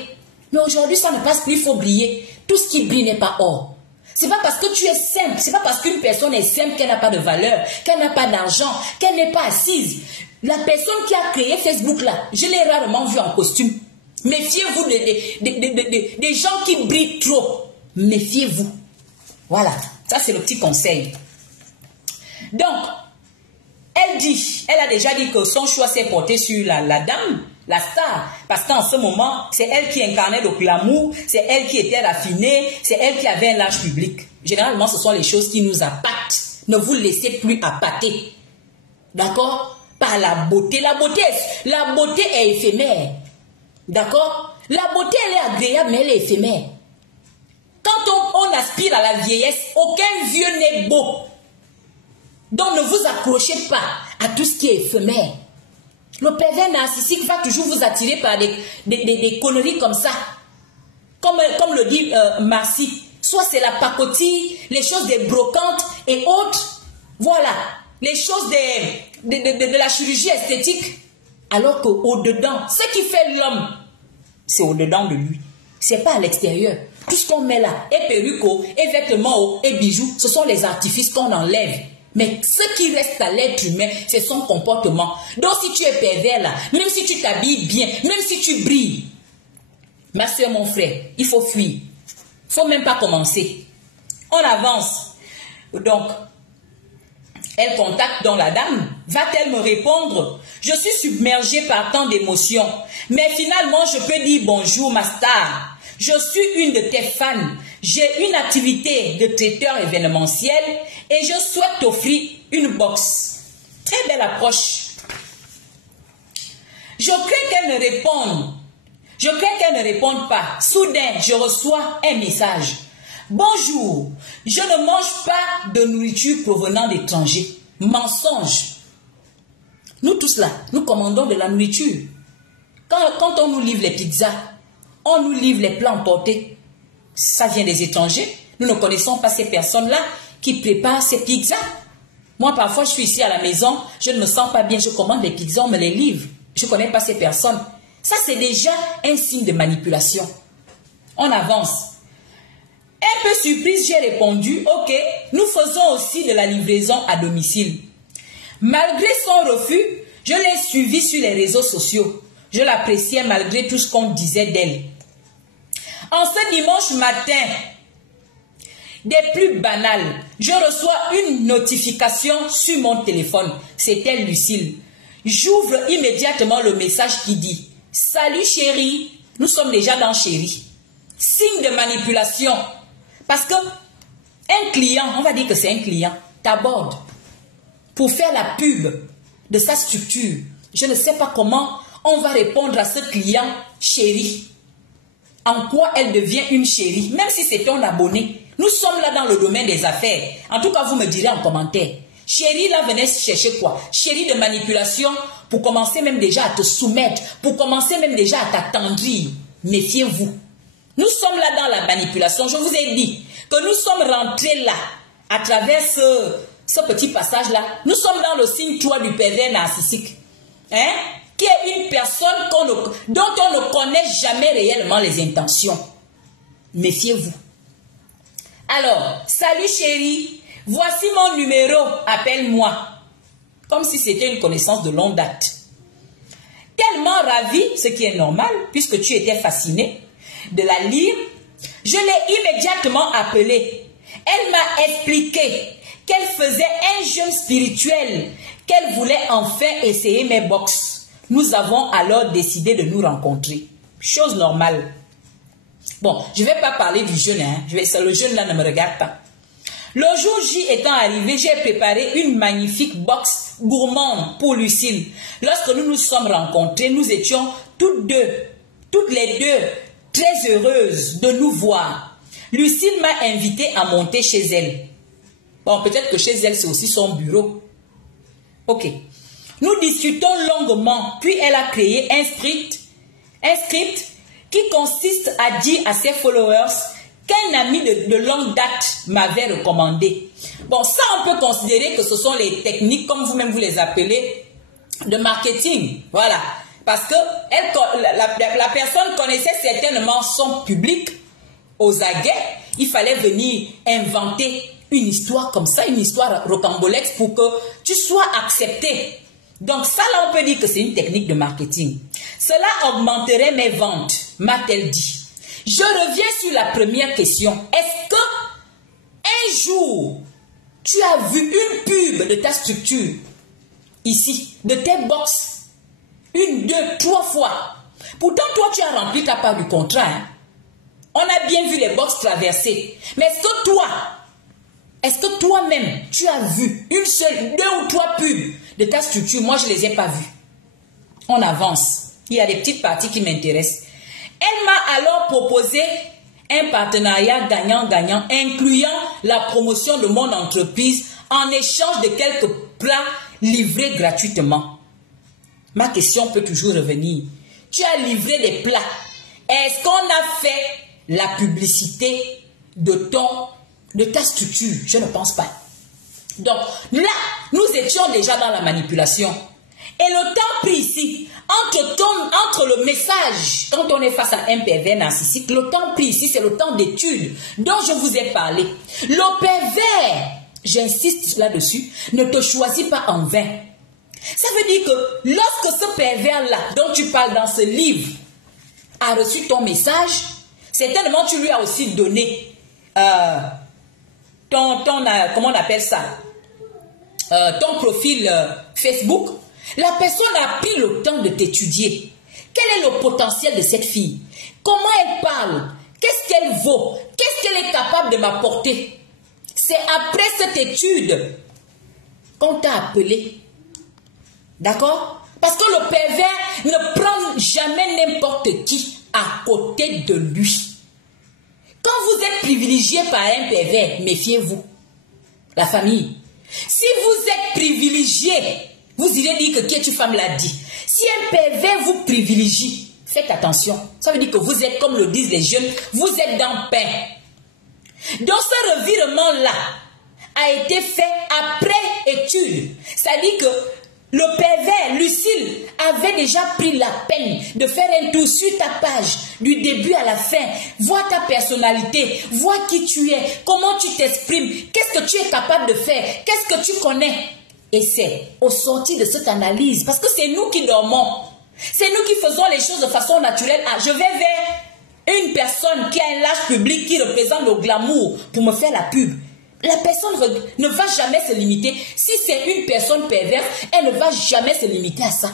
Mais aujourd'hui, ça ne passe plus, il faut briller. Tout ce qui brille n'est pas or. C'est pas parce que tu es simple, c'est pas parce qu'une personne est simple qu'elle n'a pas de valeur, qu'elle n'a pas d'argent, qu'elle n'est pas assise. La personne qui a créé Facebook là, je l'ai rarement vue en costume. Méfiez-vous des gens qui brillent trop. Méfiez-vous. Voilà, ça c'est le petit conseil. Donc, elle a déjà dit que son choix s'est porté sur la dame, la star, parce qu'en ce moment, c'est elle qui incarnait le glamour, c'est elle qui était raffinée, c'est elle qui avait un large public. Généralement, ce sont les choses qui nous appâtent. Ne vous laissez plus appâter. D'accord? Par la beauté. La beauté est éphémère. D'accord? La beauté, elle est agréable, mais elle est éphémère. Quand on aspire à la vieillesse, aucun vieux n'est beau. Donc, ne vous accrochez pas à tout ce qui est éphémère. Le pervers narcissique va toujours vous attirer par des conneries comme ça. Comme le dit Marcy. Soit c'est la pacotille, les choses des brocantes et autres. Voilà. Les choses de la chirurgie esthétique. Alors qu'au-dedans, ce qui fait l'homme, c'est au-dedans de lui. C'est pas à l'extérieur. Tout ce qu'on met là, et perruque, et vêtements, et bijoux, ce sont les artifices qu'on enlève. Mais ce qui reste à l'être humain, c'est son comportement. Donc si tu es pervers là, même si tu t'habilles bien, même si tu brilles, ma soeur, mon frère, il faut fuir. Il ne faut même pas commencer. On avance. Donc, elle contacte donc la dame. Va-t-elle me répondre? Je suis submergée par tant d'émotions. Mais finalement, je peux dire bonjour, ma star. Je suis une de tes fans. J'ai une activité de traiteur événementiel et je souhaite t'offrir une box. Très belle approche. Je crains qu'elle ne réponde. Je crains qu'elle ne réponde pas. Soudain, je reçois un message. Bonjour, je ne mange pas de nourriture provenant d'étrangers. Mensonge. Nous tous là, nous commandons de la nourriture. Quand on nous livre les pizzas, on nous livre les plats emportés. Ça vient des étrangers. Nous ne connaissons pas ces personnes-là qui préparent ces pizzas. Moi, parfois, je suis ici à la maison, je ne me sens pas bien, je commande les pizzas, on me les livre. Je ne connais pas ces personnes. Ça, c'est déjà un signe de manipulation. On avance. Un peu surprise, j'ai répondu, ok, nous faisons aussi de la livraison à domicile. Malgré son refus, je l'ai suivi sur les réseaux sociaux. Je l'appréciais malgré tout ce qu'on disait d'elle. En ce dimanche matin, des plus banales, je reçois une notification sur mon téléphone. C'était Lucille. J'ouvre immédiatement le message qui dit « Salut chérie ». Nous sommes déjà dans chérie. Signe de manipulation. Parce que un client, on va dire que c'est un client, t'aborde pour faire la pub de sa structure. Je ne sais pas comment on va répondre à ce client chérie. En quoi elle devient une chérie, même si c'est ton abonné. Nous sommes là dans le domaine des affaires. En tout cas, vous me direz en commentaire. Chérie, là, venez chercher quoi? Chérie de manipulation pour commencer même déjà à te soumettre, pour commencer même déjà à t'attendrir. Méfiez-vous. Nous sommes là dans la manipulation. Je vous ai dit que nous sommes rentrés là, à travers ce petit passage-là. Nous sommes dans le signe 3 du pervers narcissique. Hein? Qui est une personne dont on ne connaît jamais réellement les intentions. Méfiez-vous. Alors, salut chérie, voici mon numéro, appelle-moi. Comme si c'était une connaissance de longue date. Tellement ravie, ce qui est normal, puisque tu étais fascinée de la lire, je l'ai immédiatement appelée. Elle m'a expliqué qu'elle faisait un jeûne spirituel, qu'elle voulait enfin essayer mes box. Nous avons alors décidé de nous rencontrer. Chose normale. Bon, je ne vais pas parler du jeûne, hein. Le jeûne là ne me regarde pas. Le jour J étant arrivé, j'ai préparé une magnifique box gourmande pour Lucille. Lorsque nous nous sommes rencontrés, nous étions toutes les deux, très heureuses de nous voir. Lucille m'a invité à monter chez elle. Bon, peut-être que chez elle, c'est aussi son bureau. Ok. Nous discutons longuement, puis elle a créé un script qui consiste à dire à ses followers qu'un ami de longue date m'avait recommandé. Bon, ça on peut considérer que ce sont les techniques, comme vous-même vous les appelez, de marketing. Voilà. Parce que la personne connaissait certainement son public aux aguets. Il fallait venir inventer une histoire comme ça, une histoire rocambolesque pour que tu sois accepté. Donc ça là, on peut dire que c'est une technique de marketing. Cela augmenterait mes ventes, m'a-t-elle dit. Je reviens sur la première question. Est-ce que un jour, tu as vu une pub de ta structure, ici, de tes box, 1, 2, 3 fois? Pourtant, toi, tu as rempli ta part du contrat. Hein? On a bien vu les box traversées. Mais est-ce que toi-même, tu as vu une seule, 2 ou 3 pubs de ta structure? Moi, je ne les ai pas vues. On avance. Il y a des petites parties qui m'intéressent. Elle m'a alors proposé un partenariat gagnant-gagnant, incluant la promotion de mon entreprise en échange de quelques plats livrés gratuitement. Ma question peut toujours revenir. Tu as livré des plats. Est-ce qu'on a fait la publicité de ta structure? Je ne pense pas. Donc là, nous étions déjà dans la manipulation. Et le temps pris ici, entre le message, quand on est face à un pervers narcissique, le temps pris ici, c'est le temps d'étude dont je vous ai parlé. Le pervers, j'insiste là-dessus, ne te choisit pas en vain. Ça veut dire que lorsque ce pervers-là, dont tu parles dans ce livre, a reçu ton message, certainement tu lui as aussi donné comment on appelle ça, ton profil Facebook. La personne a pris le temps de t'étudier. Quel est le potentiel de cette fille? Comment elle parle? Qu'est-ce qu'elle vaut? Qu'est-ce qu'elle est capable de m'apporter? C'est après cette étude qu'on t'a appelé. D'accord? Parce que le pervers ne prend jamais n'importe qui à côté de lui. Quand vous êtes privilégié par un pervers, méfiez-vous. La famille. Si vous êtes privilégié, vous irez dire que Kétu Femme l'a dit. Si un pervers vous privilégie, faites attention. Ça veut dire que vous êtes, comme le disent les jeunes, vous êtes dans pain. Donc ce revirement-là a été fait après étude. C'est-à-dire que le pervers, Lucille, avait déjà pris la peine de faire un tour sur ta page, du début à la fin. Vois ta personnalité, vois qui tu es, comment tu t'exprimes, qu'est-ce que tu es capable de faire, qu'est-ce que tu connais. Et c'est au sortir de cette analyse, parce que c'est nous qui dormons. C'est nous qui faisons les choses de façon naturelle. Ah, je vais vers une personne qui a un large public, qui représente le glamour pour me faire la pub. La personne ne va jamais se limiter. Si c'est une personne perverse, elle ne va jamais se limiter à ça.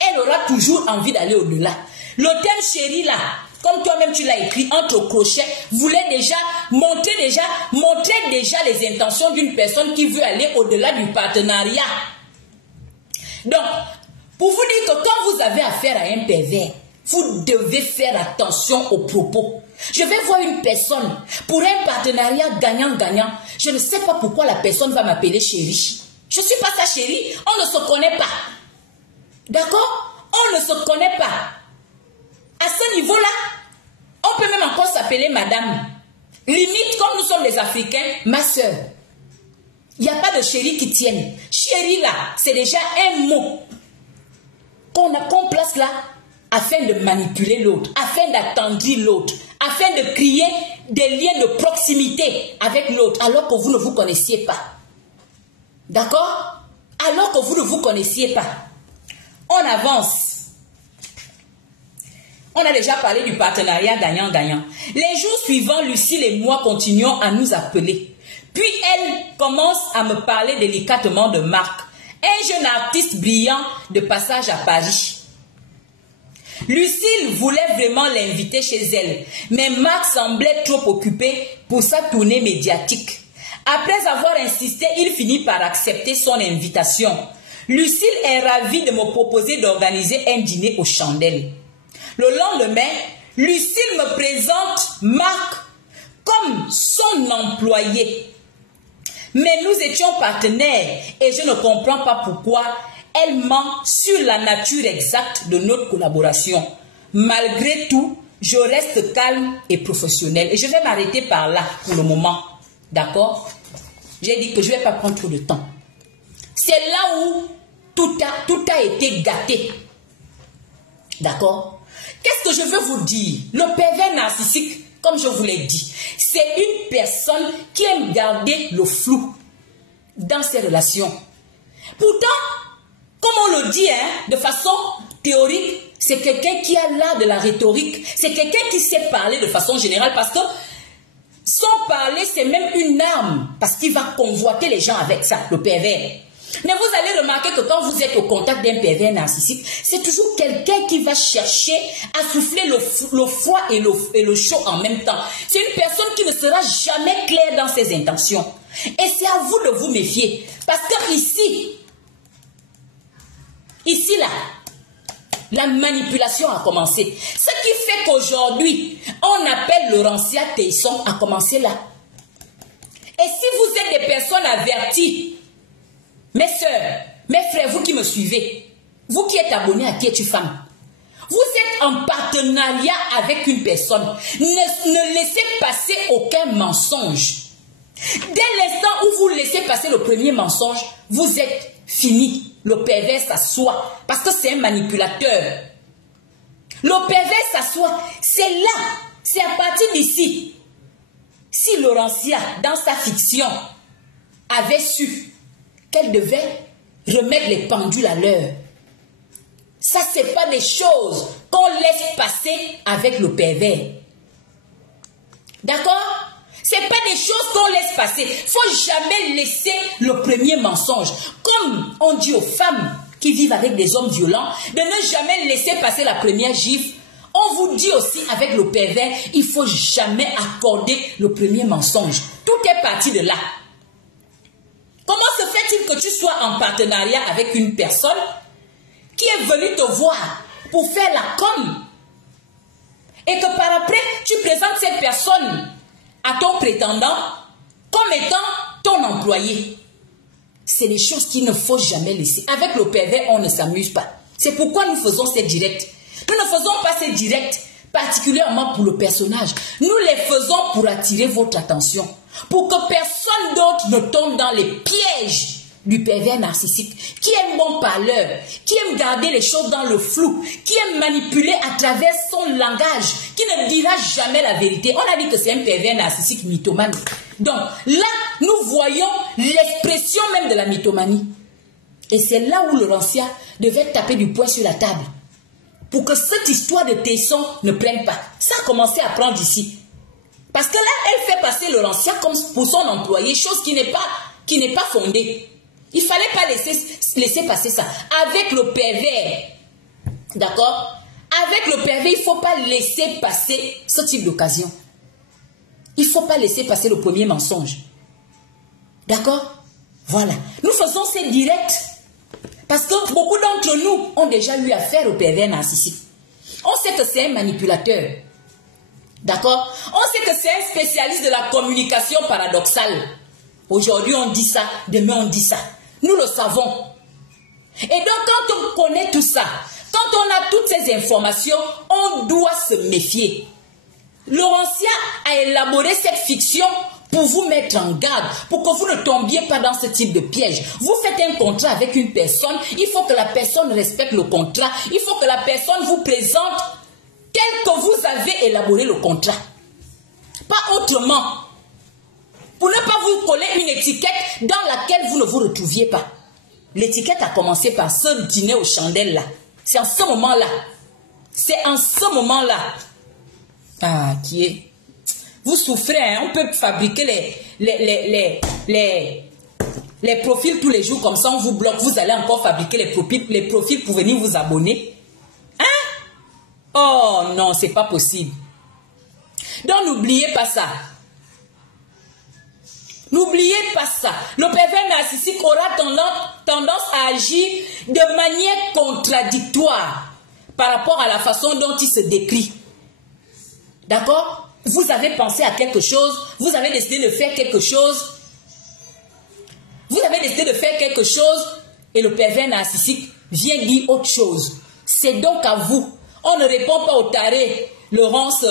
Elle aura toujours envie d'aller au-delà. Le thème chéri là, comme toi-même tu l'as écrit, entre crochets, voulait déjà montrer déjà les intentions d'une personne qui veut aller au-delà du partenariat. Donc, pour vous dire que quand vous avez affaire à un pervers, vous devez faire attention aux propos. Je vais voir une personne pour un partenariat gagnant-gagnant. Je ne sais pas pourquoi la personne va m'appeler chérie. Je ne suis pas sa chérie. On ne se connaît pas. D'accord? On ne se connaît pas. À ce niveau-là, on peut même encore s'appeler madame. Limite, comme nous sommes les Africains, ma soeur. Il n'y a pas de chérie qui tienne. Chérie là, c'est déjà un mot qu'on place là afin de manipuler l'autre, afin d'attendrir l'autre, afin de créer des liens de proximité avec l'autre, alors que vous ne vous connaissiez pas. D'accord? Alors que vous ne vous connaissiez pas. On avance. On a déjà parlé du partenariat gagnant-gagnant. Les jours suivants, Lucille et moi continuons à nous appeler. Puis elle commence à me parler délicatement de Marc, un jeune artiste brillant de passage à Paris. Lucille voulait vraiment l'inviter chez elle, mais Marc semblait trop occupé pour sa tournée médiatique. Après avoir insisté, il finit par accepter son invitation. Lucille est ravie de me proposer d'organiser un dîner aux chandelles. Le lendemain, Lucille me présente Marc comme son employé. Mais nous étions partenaires et je ne comprends pas pourquoi elle ment sur la nature exacte de notre collaboration. Malgré tout, je reste calme et professionnelle. Et je vais m'arrêter par là pour le moment. D'accord? J'ai dit que je ne vais pas prendre trop de temps. C'est là où tout a été gâté. D'accord? Qu'est-ce que je veux vous dire? Le pervers narcissique, comme je vous l'ai dit, c'est une personne qui aime garder le flou dans ses relations. Pourtant, comme on le dit de façon théorique, c'est quelqu'un qui a l'art de la rhétorique. C'est quelqu'un qui sait parler de façon générale parce que son parler, c'est même une arme parce qu'il va convoiter les gens avec ça, le pervers. Mais vous allez remarquer que quand vous êtes au contact d'un pervers narcissique, c'est toujours quelqu'un qui va chercher à souffler le froid et le chaud en même temps. C'est une personne qui ne sera jamais claire dans ses intentions. Et c'est à vous de vous méfier. Parce que ici là, la manipulation a commencé. Ce qui fait qu'aujourd'hui, on appelle Laurentia Teisson a commencé là. Et si vous êtes des personnes averties, mes soeurs, mes frères, vous qui me suivez, vous qui êtes abonnés à Qui es-tu femme, vous êtes en partenariat avec une personne. Ne laissez passer aucun mensonge. Dès l'instant où vous laissez passer le premier mensonge, vous êtes fini. Le pervers s'assoit parce que c'est un manipulateur. Le pervers s'assoit. C'est là, c'est à partir d'ici. Si Laurentia, dans sa fiction, avait su qu'elle devait remettre les pendules à l'heure, ça, c'est pas des choses qu'on laisse passer avec le pervers. D'accord? C'est pas des choses qu'on laisse passer. Faut jamais laisser le premier mensonge. Comme on dit aux femmes qui vivent avec des hommes violents, de ne jamais laisser passer la première gifle. On vous dit aussi avec le pervers, il faut jamais accorder le premier mensonge. Tout est parti de là. Comment se fait-il que tu sois en partenariat avec une personne qui est venue te voir pour faire la com et que par après, tu présentes cette personne à ton prétendant comme étant ton employé? C'est des choses qu'il ne faut jamais laisser. Avec le pervers, on ne s'amuse pas. C'est pourquoi nous faisons ces directs. Nous ne faisons pas ces directs particulièrement pour le personnage. Nous les faisons pour attirer votre attention. Pour que personne d'autre ne tombe dans les pièges du pervers narcissique, qui est bon parleur, qui aime garder les choses dans le flou, qui aime manipuler à travers son langage, qui ne dira jamais la vérité. On a dit que c'est un pervers narcissique mythomane. Donc là, nous voyons l'expression même de la mythomanie. Et c'est là où Laurentia devait taper du poing sur la table. pour que cette histoire de Tesson ne prenne pas. Ça a commencé à prendre ici. Parce que là, elle fait passer Laurentia comme pour son employé, chose qui n'est pas fondée. Il ne fallait pas laisser passer ça. Avec le pervers, d'accord? Avec le pervers, il ne faut pas laisser passer ce type d'occasion. Il ne faut pas laisser passer le premier mensonge. D'accord? Voilà. Nous faisons ces directs parce que beaucoup d'entre nous ont déjà eu affaire au pervers narcissique. On sait que c'est un manipulateur. D'accord? On sait que c'est un spécialiste de la communication paradoxale. Aujourd'hui, on dit ça. Demain, on dit ça. Nous le savons. Et donc, quand on connaît tout ça, quand on a toutes ces informations, on doit se méfier. Laurentia a élaboré cette fiction pour vous mettre en garde, pour que vous ne tombiez pas dans ce type de piège. Vous faites un contrat avec une personne, il faut que la personne respecte le contrat, il faut que la personne vous présente tel que vous avez élaboré le contrat. Pas autrement. Pour ne pas vous coller une étiquette dans laquelle vous ne vous retrouviez pas. L'étiquette a commencé par ce dîner aux chandelles là. C'est en ce moment-là. C'est en ce moment-là. Ah, qui est... Vous souffrez, hein? On peut fabriquer les profils tous les jours, comme ça on vous bloque. Vous allez encore fabriquer les profils pour venir vous abonner. Hein? Oh non, c'est pas possible. Donc n'oubliez pas ça. N'oubliez pas ça. Le pervers narcissique aura tendance à agir de manière contradictoire par rapport à la façon dont il se décrit. D'accord? Vous avez pensé à quelque chose, vous avez décidé de faire quelque chose, et le pervers narcissique vient dire autre chose. C'est donc à vous. On ne répond pas aux tarés. Laurence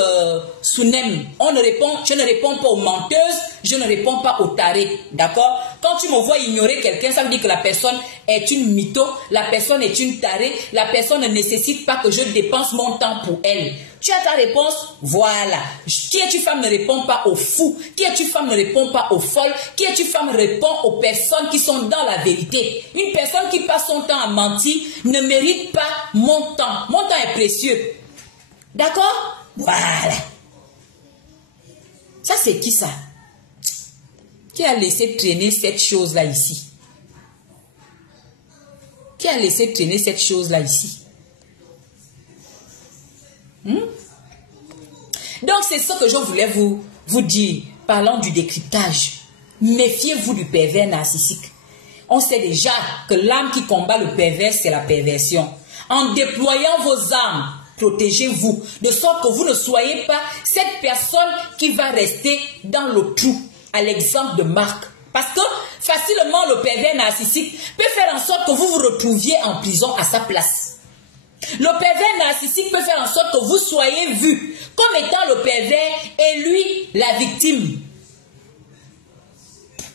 Sounem, je ne réponds pas aux menteuses, je ne réponds pas aux tarés, d'accord? Quand tu me vois ignorer quelqu'un, ça veut dire que la personne est une mytho, la personne est une tarée, la personne ne nécessite pas que je dépense mon temps pour elle. Tu as ta réponse, voilà. Qui es-tu femme ne répond pas aux fous, qui es-tu femme ne répond pas aux folles, qui es-tu femme répond aux personnes qui sont dans la vérité. Une personne qui passe son temps à mentir ne mérite pas mon temps. Mon temps est précieux. D'accord? Voilà. Ça, c'est qui ça? Qui a laissé traîner cette chose-là ici? Qui a laissé traîner cette chose-là ici? Donc, c'est ce que je voulais vous dire. Parlant du décryptage. Méfiez-vous du pervers narcissique. On sait déjà que l'âme qui combat le pervers, c'est la perversion. En déployant vos armes, protégez-vous, de sorte que vous ne soyez pas cette personne qui va rester dans le trou, à l'exemple de Marc. Parce que facilement, le pervers narcissique peut faire en sorte que vous vous retrouviez en prison à sa place. Le pervers narcissique peut faire en sorte que vous soyez vu comme étant le pervers et lui, la victime.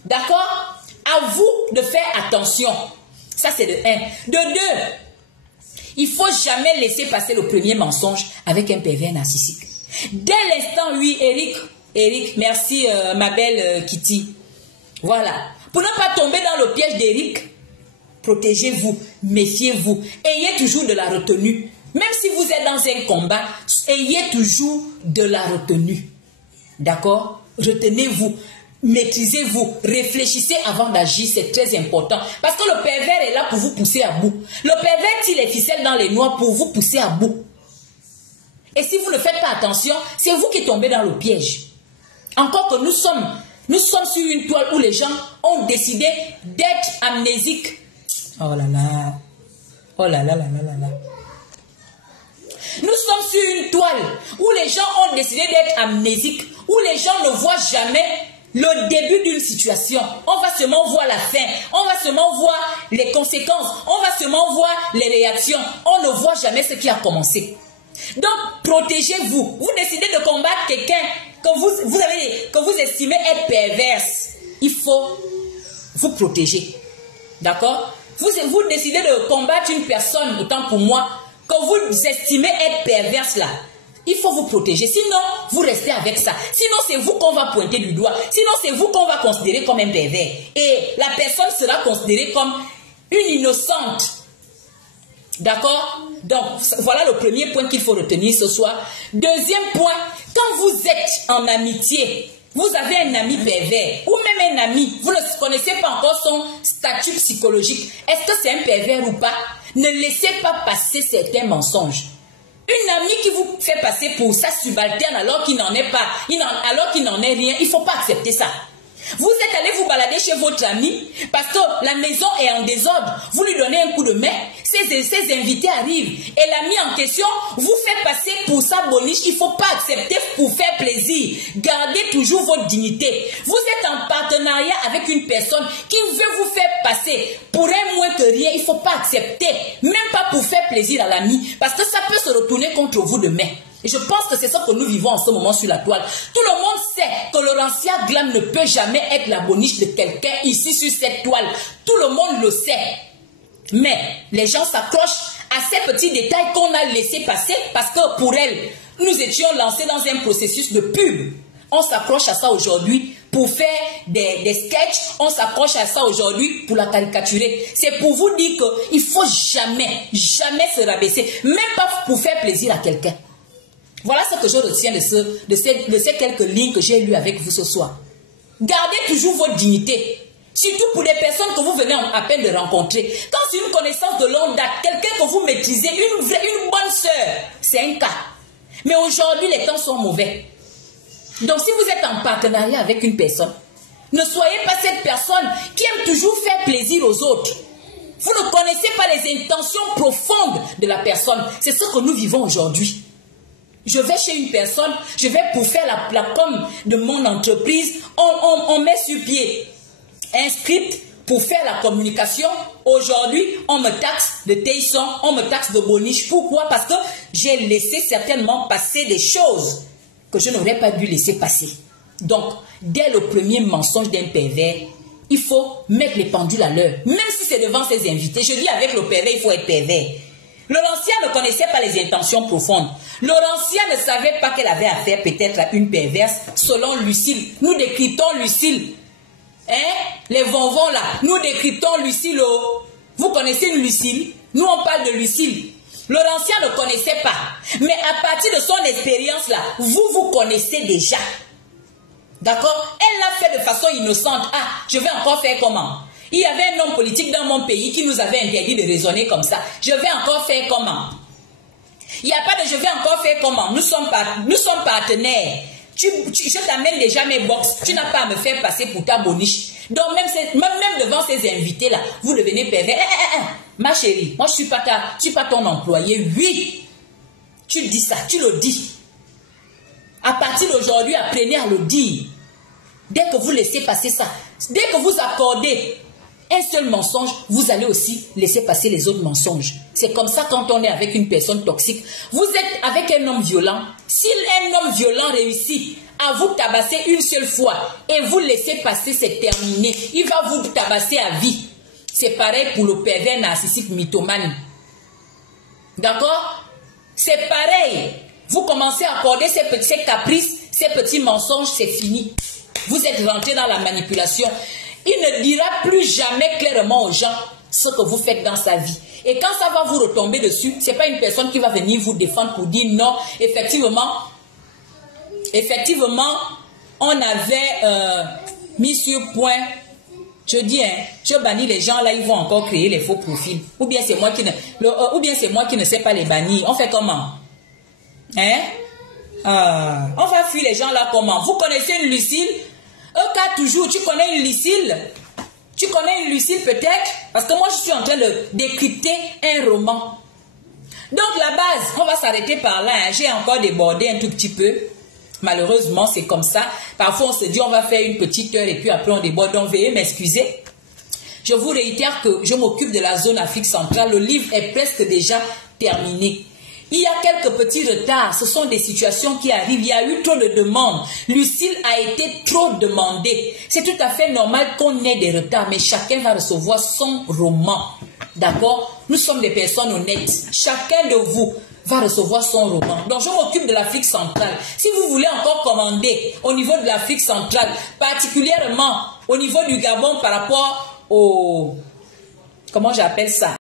D'accord? À vous de faire attention. Ça, c'est de 1. De 2, il ne faut jamais laisser passer le premier mensonge avec un pervers narcissique. Dès l'instant, oui, Eric, merci ma belle Kitty. Voilà. Pour ne pas tomber dans le piège d'Eric, protégez-vous, méfiez-vous, ayez toujours de la retenue. Même si vous êtes dans un combat, ayez toujours de la retenue. D'accord? Retenez-vous. Maîtrisez-vous, réfléchissez avant d'agir, c'est très important. Parce que le pervers est là pour vous pousser à bout. Le pervers tire les ficelles dans les noix pour vous pousser à bout. Et si vous ne faites pas attention, c'est vous qui tombez dans le piège. Encore que nous sommes sur une toile où les gens ont décidé d'être amnésiques. Oh là là. Oh là là là là là là. Nous sommes sur une toile où les gens ont décidé d'être amnésiques, où les gens ne voient jamais le début d'une situation. On va seulement voir la fin. On va seulement voir les conséquences. On va seulement voir les réactions. On ne voit jamais ce qui a commencé. Donc, protégez-vous. Vous décidez de combattre quelqu'un que vous estimez être perverse. Il faut vous protéger. D'accord? Vous décidez de combattre une personne, autant pour moi, que vous estimez être perverse là. Il faut vous protéger, sinon vous restez avec ça. Sinon c'est vous qu'on va pointer du doigt. Sinon c'est vous qu'on va considérer comme un pervers. Et la personne sera considérée comme une innocente. D'accord? Donc, voilà le premier point qu'il faut retenir ce soir. Deuxième point, quand vous êtes en amitié, vous avez un ami pervers ou même un ami, vous ne connaissez pas encore son statut psychologique. Est-ce que c'est un pervers ou pas? Ne laissez pas passer certains mensonges. Une amie qui vous fait passer pour sa subalterne alors qu'il n'en est pas, alors qu'il n'en est rien, il ne faut pas accepter ça. Vous êtes allé vous balader chez votre ami parce que la maison est en désordre. Vous lui donnez un coup de main, ses invités arrivent et l'ami en question vous fait passer pour sa boniche. Il ne faut pas accepter pour faire plaisir. Gardez toujours votre dignité. Vous êtes en partenariat avec une personne qui veut vous faire passer pour un moins que rien. Il ne faut pas accepter, même pas pour faire plaisir à l'ami, parce que ça peut se retourner contre vous demain. Et je pense que c'est ça que nous vivons en ce moment sur la toile. Tout le monde sait que Laurentia Glam ne peut jamais être la boniche de quelqu'un ici sur cette toile. Tout le monde le sait. Mais les gens s'accrochent à ces petits détails qu'on a laissés passer parce que pour elle, nous étions lancés dans un processus de pub. On s'accroche à ça aujourd'hui pour faire des sketchs. On s'accroche à ça aujourd'hui pour la caricaturer. C'est pour vous dire qu'il ne faut jamais se rabaisser. Même pas pour faire plaisir à quelqu'un. Voilà ce que je retiens de ces quelques lignes que j'ai lues avec vous ce soir. Gardez toujours votre dignité. Surtout pour des personnes que vous venez à peine de rencontrer. Quand c'est une connaissance de longue date, quelqu'un que vous maîtrisez, une bonne sœur, c'est un cas. Mais aujourd'hui, les temps sont mauvais. Donc si vous êtes en partenariat avec une personne, ne soyez pas cette personne qui aime toujours faire plaisir aux autres. Vous ne connaissez pas les intentions profondes de la personne. C'est ce que nous vivons aujourd'hui. Je vais chez une personne, je vais pour faire la com de mon entreprise, on met sur pied un script pour faire la communication. Aujourd'hui, on me taxe de Tayson, on me taxe de boniche. Pourquoi? Parce que j'ai laissé certainement passer des choses que je n'aurais pas dû laisser passer. Donc, dès le premier mensonge d'un pervers, il faut mettre les pendules à l'heure. Même si c'est devant ses invités. Je dis avec le pervers, il faut être pervers. Laurentia ne connaissait pas les intentions profondes. Laurentia ne savait pas qu'elle avait affaire peut-être à une perverse selon Lucille. Nous décryptons Lucille. Hein? Les bonbons là, nous décryptons Lucille. Oh. Vous connaissez une Lucille? Nous on parle de Lucille. Laurentia ne connaissait pas. Mais à partir de son expérience là, vous connaissez déjà. D'accord? Elle l'a fait de façon innocente. Ah, je vais encore faire comment? Il y avait un homme politique dans mon pays qui nous avait interdit de raisonner comme ça. Je vais encore faire comment? Il n'y a pas de je vais encore faire comment? Nous sommes partenaires. Je t'amène déjà mes box. Tu n'as pas à me faire passer pour ta boniche. Donc même devant ces invités-là, vous devenez pervers. Ma chérie, moi je ne suis pas ton employé. Oui, tu dis ça, tu le dis. À partir d'aujourd'hui, apprenez à le dire. Dès que vous laissez passer ça, dès que vous accordez un seul mensonge, vous allez aussi laisser passer les autres mensonges. C'est comme ça quand on est avec une personne toxique. Vous êtes avec un homme violent. Si un homme violent réussit à vous tabasser une seule fois et vous laissez passer, c'est terminé. Il va vous tabasser à vie. C'est pareil pour le pervers narcissique mythomane. D'accord? C'est pareil. Vous commencez à accorder ces caprices, ces petits mensonges, c'est fini. Vous êtes rentré dans la manipulation. Il ne dira plus jamais clairement aux gens ce que vous faites dans sa vie. Et quand ça va vous retomber dessus, ce n'est pas une personne qui va venir vous défendre pour dire non, effectivement, on avait mis sur point. Je dis, je bannis les gens là, ils vont encore créer les faux profils. Ou bien c'est moi qui ne sais pas les bannir. On fait comment? Hein? On va fuir les gens là comment? Vous connaissez une Lucille? Toujours, tu connais une Lucille? Tu connais une Lucille peut-être? Parce que moi je suis en train de décrypter un roman. Donc la base, on va s'arrêter par là. Hein. J'ai encore débordé un tout petit peu. Malheureusement, c'est comme ça. Parfois, on se dit on va faire une petite heure et puis après on déborde. Donc veuillez m'excuser. Je vous réitère que je m'occupe de la zone Afrique centrale. Le livre est presque déjà terminé. Il y a quelques petits retards, ce sont des situations qui arrivent, il y a eu trop de demandes. Lucille a été trop demandée. C'est tout à fait normal qu'on ait des retards, mais chacun va recevoir son roman. D'accord? Nous sommes des personnes honnêtes. Chacun de vous va recevoir son roman. Donc je m'occupe de l'Afrique centrale. Si vous voulez encore commander au niveau de l'Afrique centrale, particulièrement au niveau du Gabon par rapport au... Comment j'appelle ça?